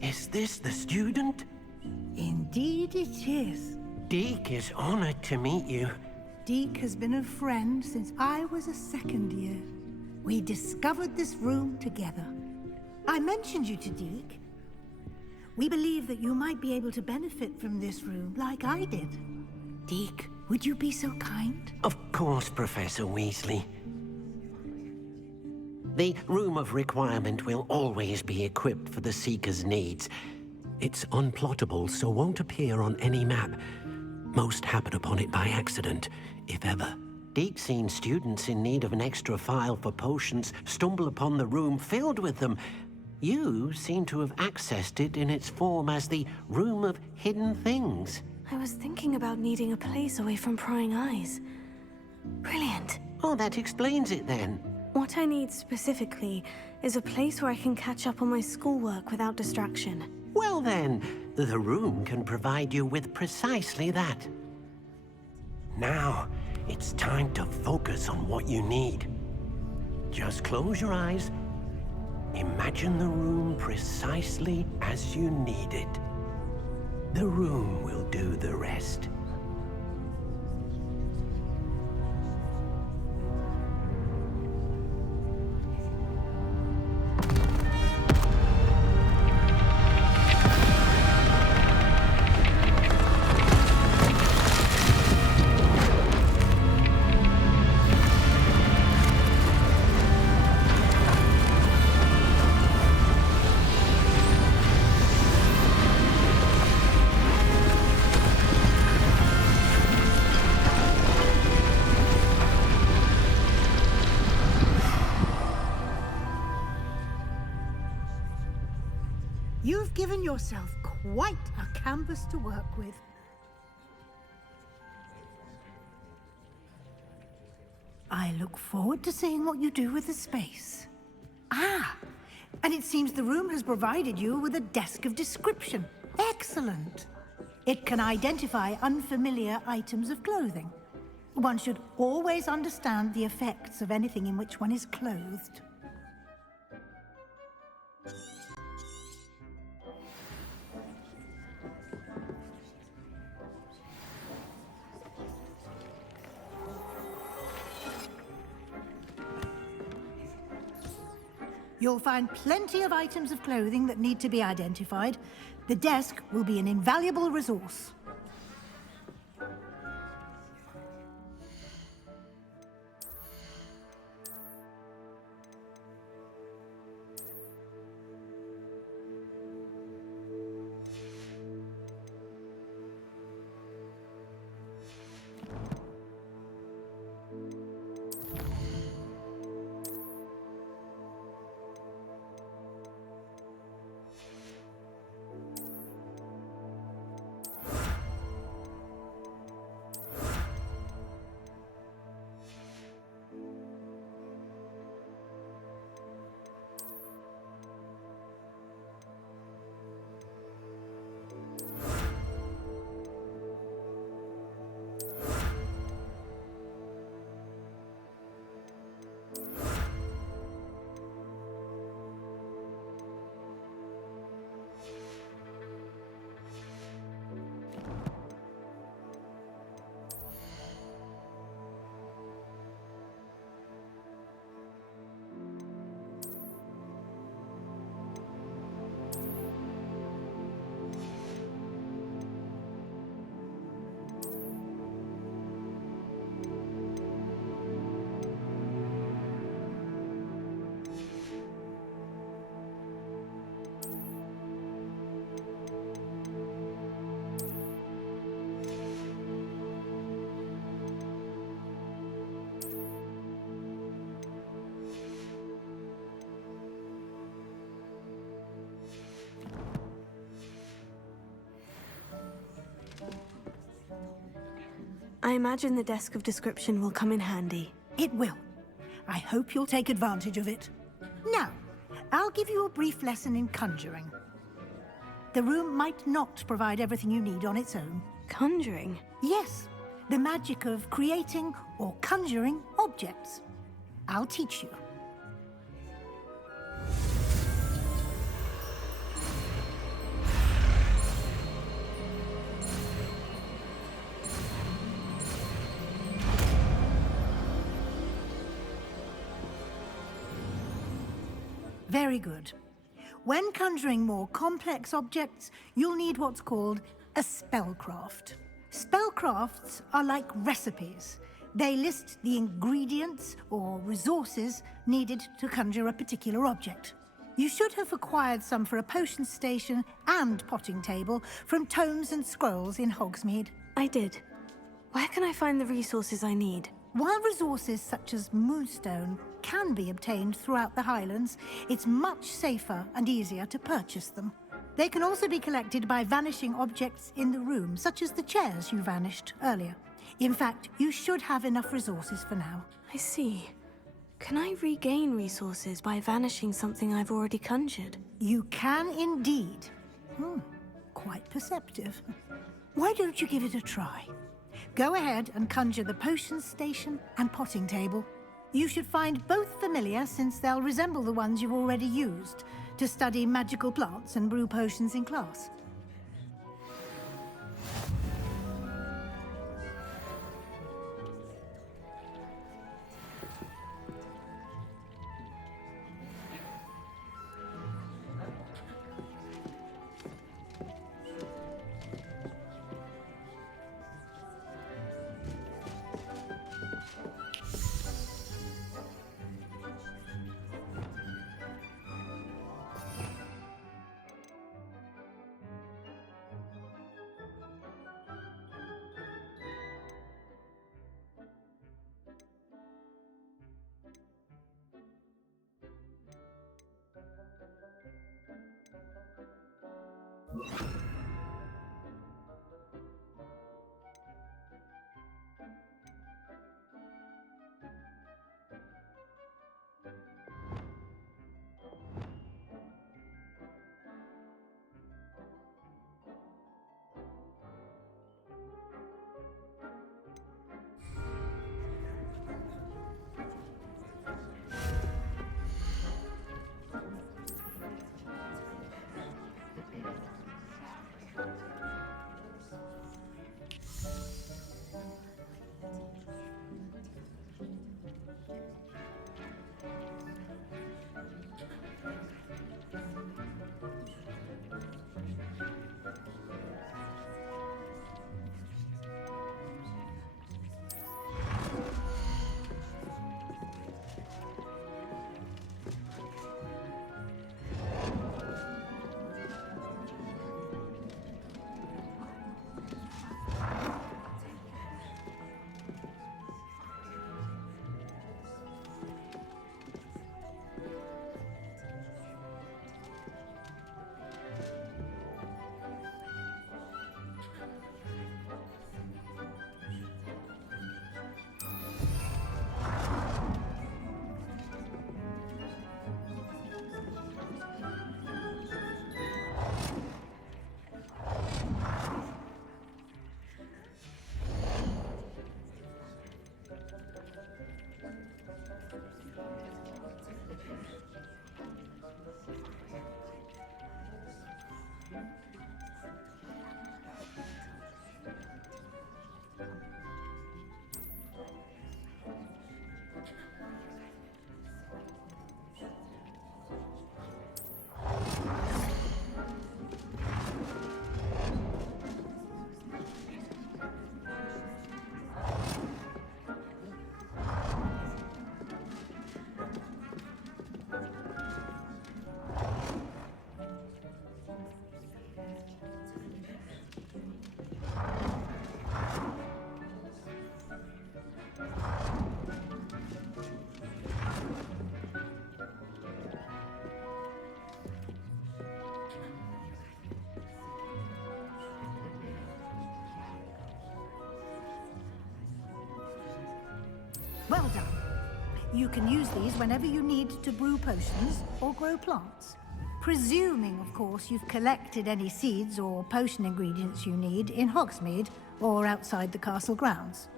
Is this the student? Indeed it is. Deke is honored to meet you. Deke has been a friend since I was a second year. We discovered this room together. I mentioned you to Deke. We believe that you might be able to benefit from this room like I did. Deke, would you be so kind? Of course, Professor Weasley. The Room of Requirement will always be equipped for the Seeker's needs. It's unplottable, so won't appear on any map. Most happen upon it by accident, if ever. Deke's seen students in need of an extra file for potions stumble upon the room filled with them. You seem to have accessed it in its form as the Room of Hidden Things. I was thinking about needing a place away from prying eyes. Brilliant. Oh, that explains it then. What I need specifically is a place where I can catch up on my schoolwork without distraction. Well then, the room can provide you with precisely that. Now, it's time to focus on what you need. Just close your eyes. Imagine the room precisely as you need it. The room will do the rest. You've given yourself quite a canvas to work with. I look forward to seeing what you do with the space. Ah, and it seems the room has provided you with a desk of description. Excellent. It can identify unfamiliar items of clothing. One should always understand the effects of anything in which one is clothed. You'll find plenty of items of clothing that need to be identified. The desk will be an invaluable resource. I imagine the desk of description will come in handy. It will. I hope you'll take advantage of it. Now, I'll give you a brief lesson in conjuring. The room might not provide everything you need on its own. Conjuring? Yes, the magic of creating or conjuring objects. I'll teach you. Very good. When conjuring more complex objects, you'll need what's called a spellcraft. Spellcrafts are like recipes. They list the ingredients or resources needed to conjure a particular object. You should have acquired some for a potion station and potting table from tomes and scrolls in Hogsmeade. I did. Where can I find the resources I need? While resources such as moonstone can be obtained throughout the Highlands, it's much safer and easier to purchase them. They can also be collected by vanishing objects in the room, such as the chairs you vanished earlier. In fact, you should have enough resources for now. I see. Can I regain resources by vanishing something I've already conjured? You can indeed. Quite perceptive. Why don't you give it a try? Go ahead and conjure the potion station and potting table. You should find both familiar, since they'll resemble the ones you've already used to study magical plants and brew potions in class. Well done. You can use these whenever you need to brew potions or grow plants. Presuming, of course, you've collected any seeds or potion ingredients you need in Hogsmeade or outside the castle grounds.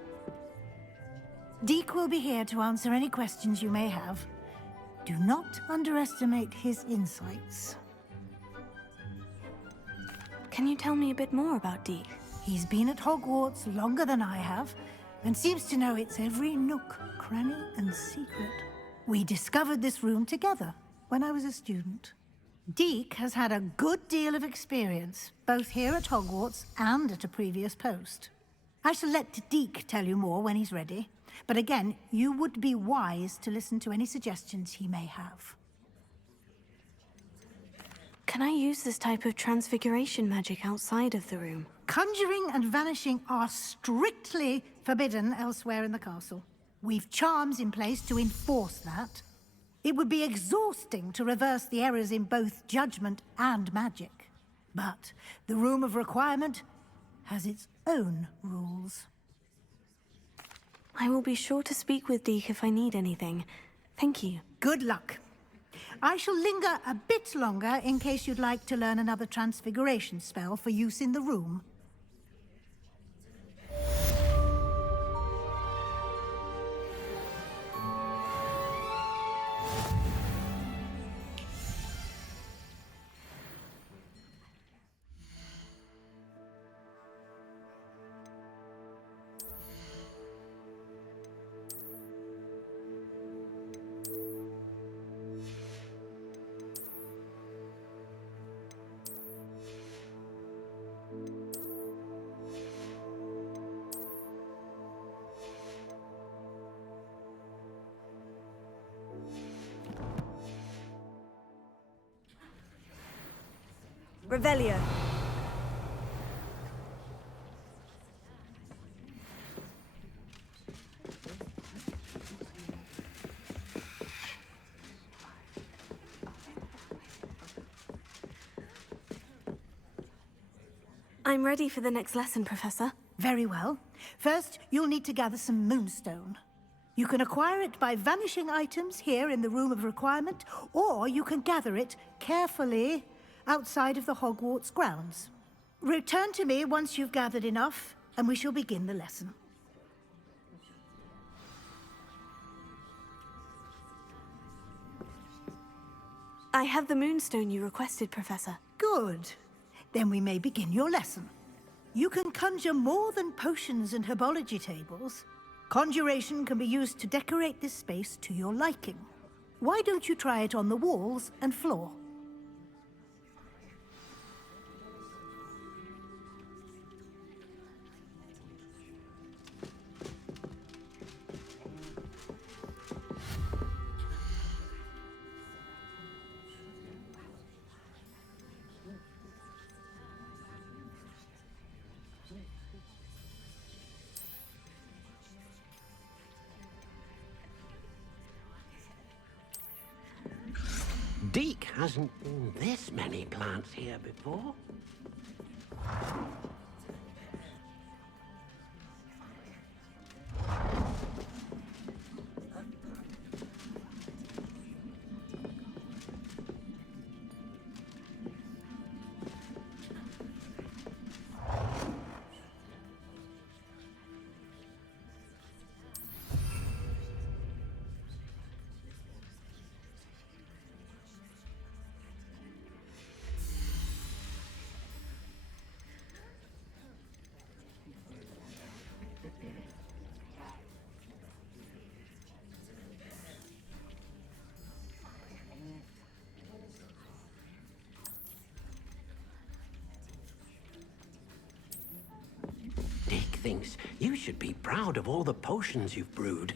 Deek will be here to answer any questions you may have. Do not underestimate his insights. Can you tell me a bit more about Deek? He's been at Hogwarts longer than I have, and seems to know its every nook, cranny, and secret. We discovered this room together when I was a student. Deek has had a good deal of experience, both here at Hogwarts and at a previous post. I shall let Deek tell you more when he's ready, but again, you would be wise to listen to any suggestions he may have. Can I use this type of transfiguration magic outside of the room? Conjuring and vanishing are strictly forbidden elsewhere in the castle. We've charms in place to enforce that. It would be exhausting to reverse the errors in both judgment and magic. But the Room of Requirement has its own rules. I will be sure to speak with Deek if I need anything. Thank you. Good luck. I shall linger a bit longer in case you'd like to learn another transfiguration spell for use in the room. Revelio. I'm ready for the next lesson, Professor. Very well. First, you'll need to gather some moonstone. You can acquire it by vanishing items here in the Room of Requirement, or you can gather it carefully outside of the Hogwarts grounds. Return to me once you've gathered enough, and we shall begin the lesson. I have the moonstone you requested, Professor. Good. Then we may begin your lesson. You can conjure more than potions and herbology tables. Conjuration can be used to decorate this space to your liking. Why don't you try it on the walls and floor? Deek hasn't been this many plants here before. Deek thinks you should be proud of all the potions you've brewed.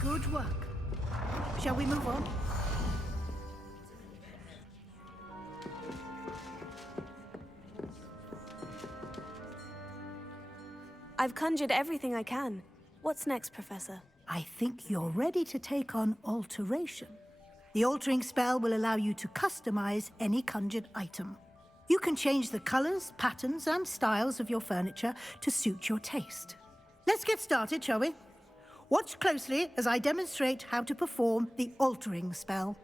Good work. Shall we move on? I've conjured everything I can. What's next, Professor? I think you're ready to take on alteration. The altering spell will allow you to customize any conjured item. You can change the colors, patterns, and styles of your furniture to suit your taste. Let's get started, shall we? Watch closely as I demonstrate how to perform the altering spell.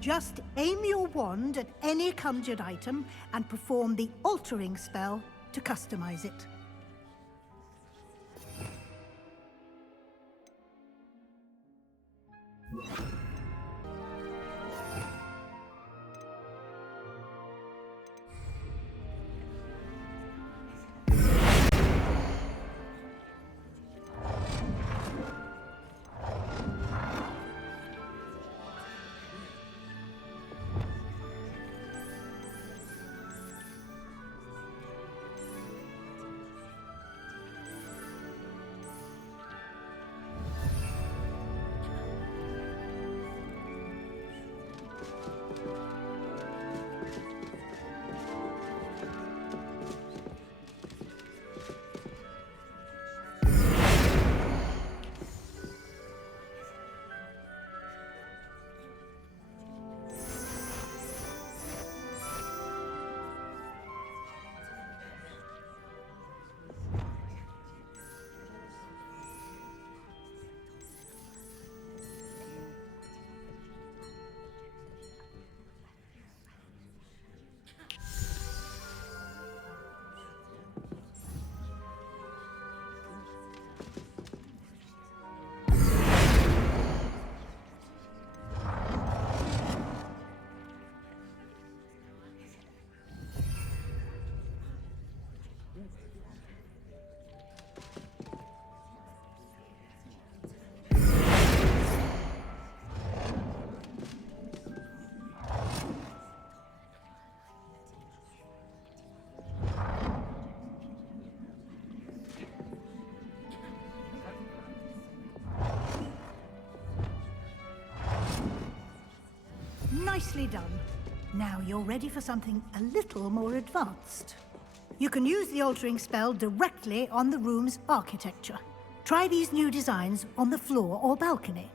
Just aim your wand at any conjured item and perform the altering spell to customize it. Nicely done. Now you're ready for something a little more advanced. You can use the altering spell directly on the room's architecture. Try these new designs on the floor or balcony.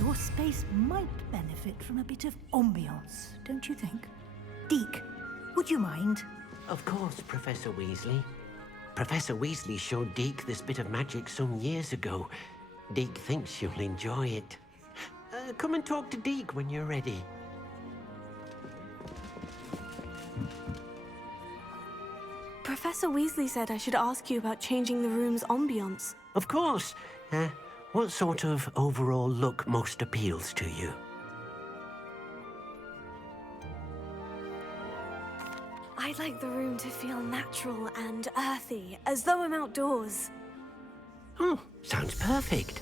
Your space might benefit from a bit of ambiance, don't you think? Deke, would you mind? Of course, Professor Weasley. Professor Weasley showed Deke this bit of magic some years ago. Deke thinks you'll enjoy it. Come and talk to Deke when you're ready. Professor Weasley said I should ask you about changing the room's ambiance. Of course. What sort of overall look most appeals to you? I'd like the room to feel natural and earthy, as though I'm outdoors. Oh, sounds perfect.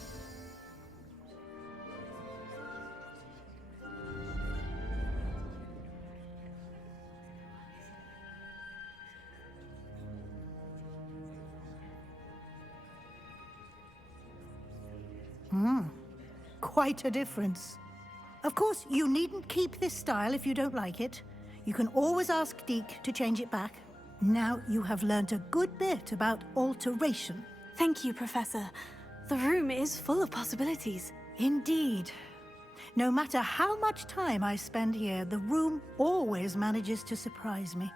Quite a difference. Of course, you needn't keep this style if you don't like it. You can always ask Deke to change it back. Now you have learnt a good bit about alteration. Thank you, Professor. The room is full of possibilities. Indeed. No matter how much time I spend here, the room always manages to surprise me.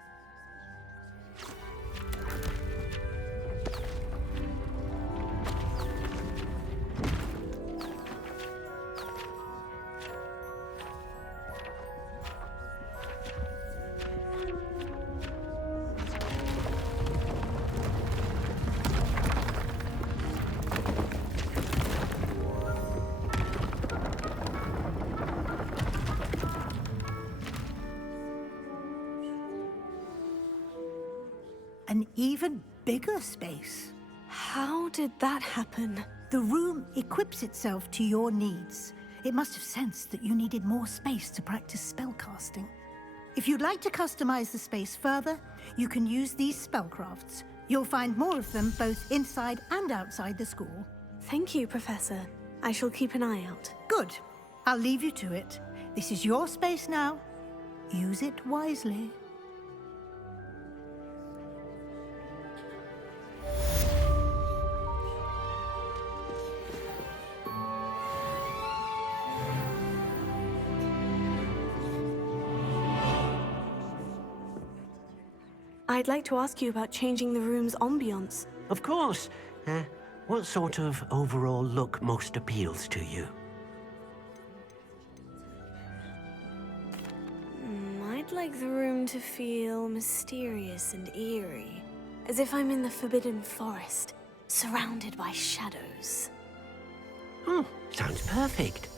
An even bigger space. How did that happen? The room equips itself to your needs. It must have sensed that you needed more space to practice spellcasting. If you'd like to customize the space further, you can use these spellcrafts. You'll find more of them both inside and outside the school. Thank you, Professor. I shall keep an eye out. Good. I'll leave you to it. This is your space now. Use it wisely. I'd like to ask you about changing the room's ambiance. Of course. What sort of overall look most appeals to you? I'd like the room to feel mysterious and eerie, as if I'm in the Forbidden Forest, surrounded by shadows. Oh, sounds perfect.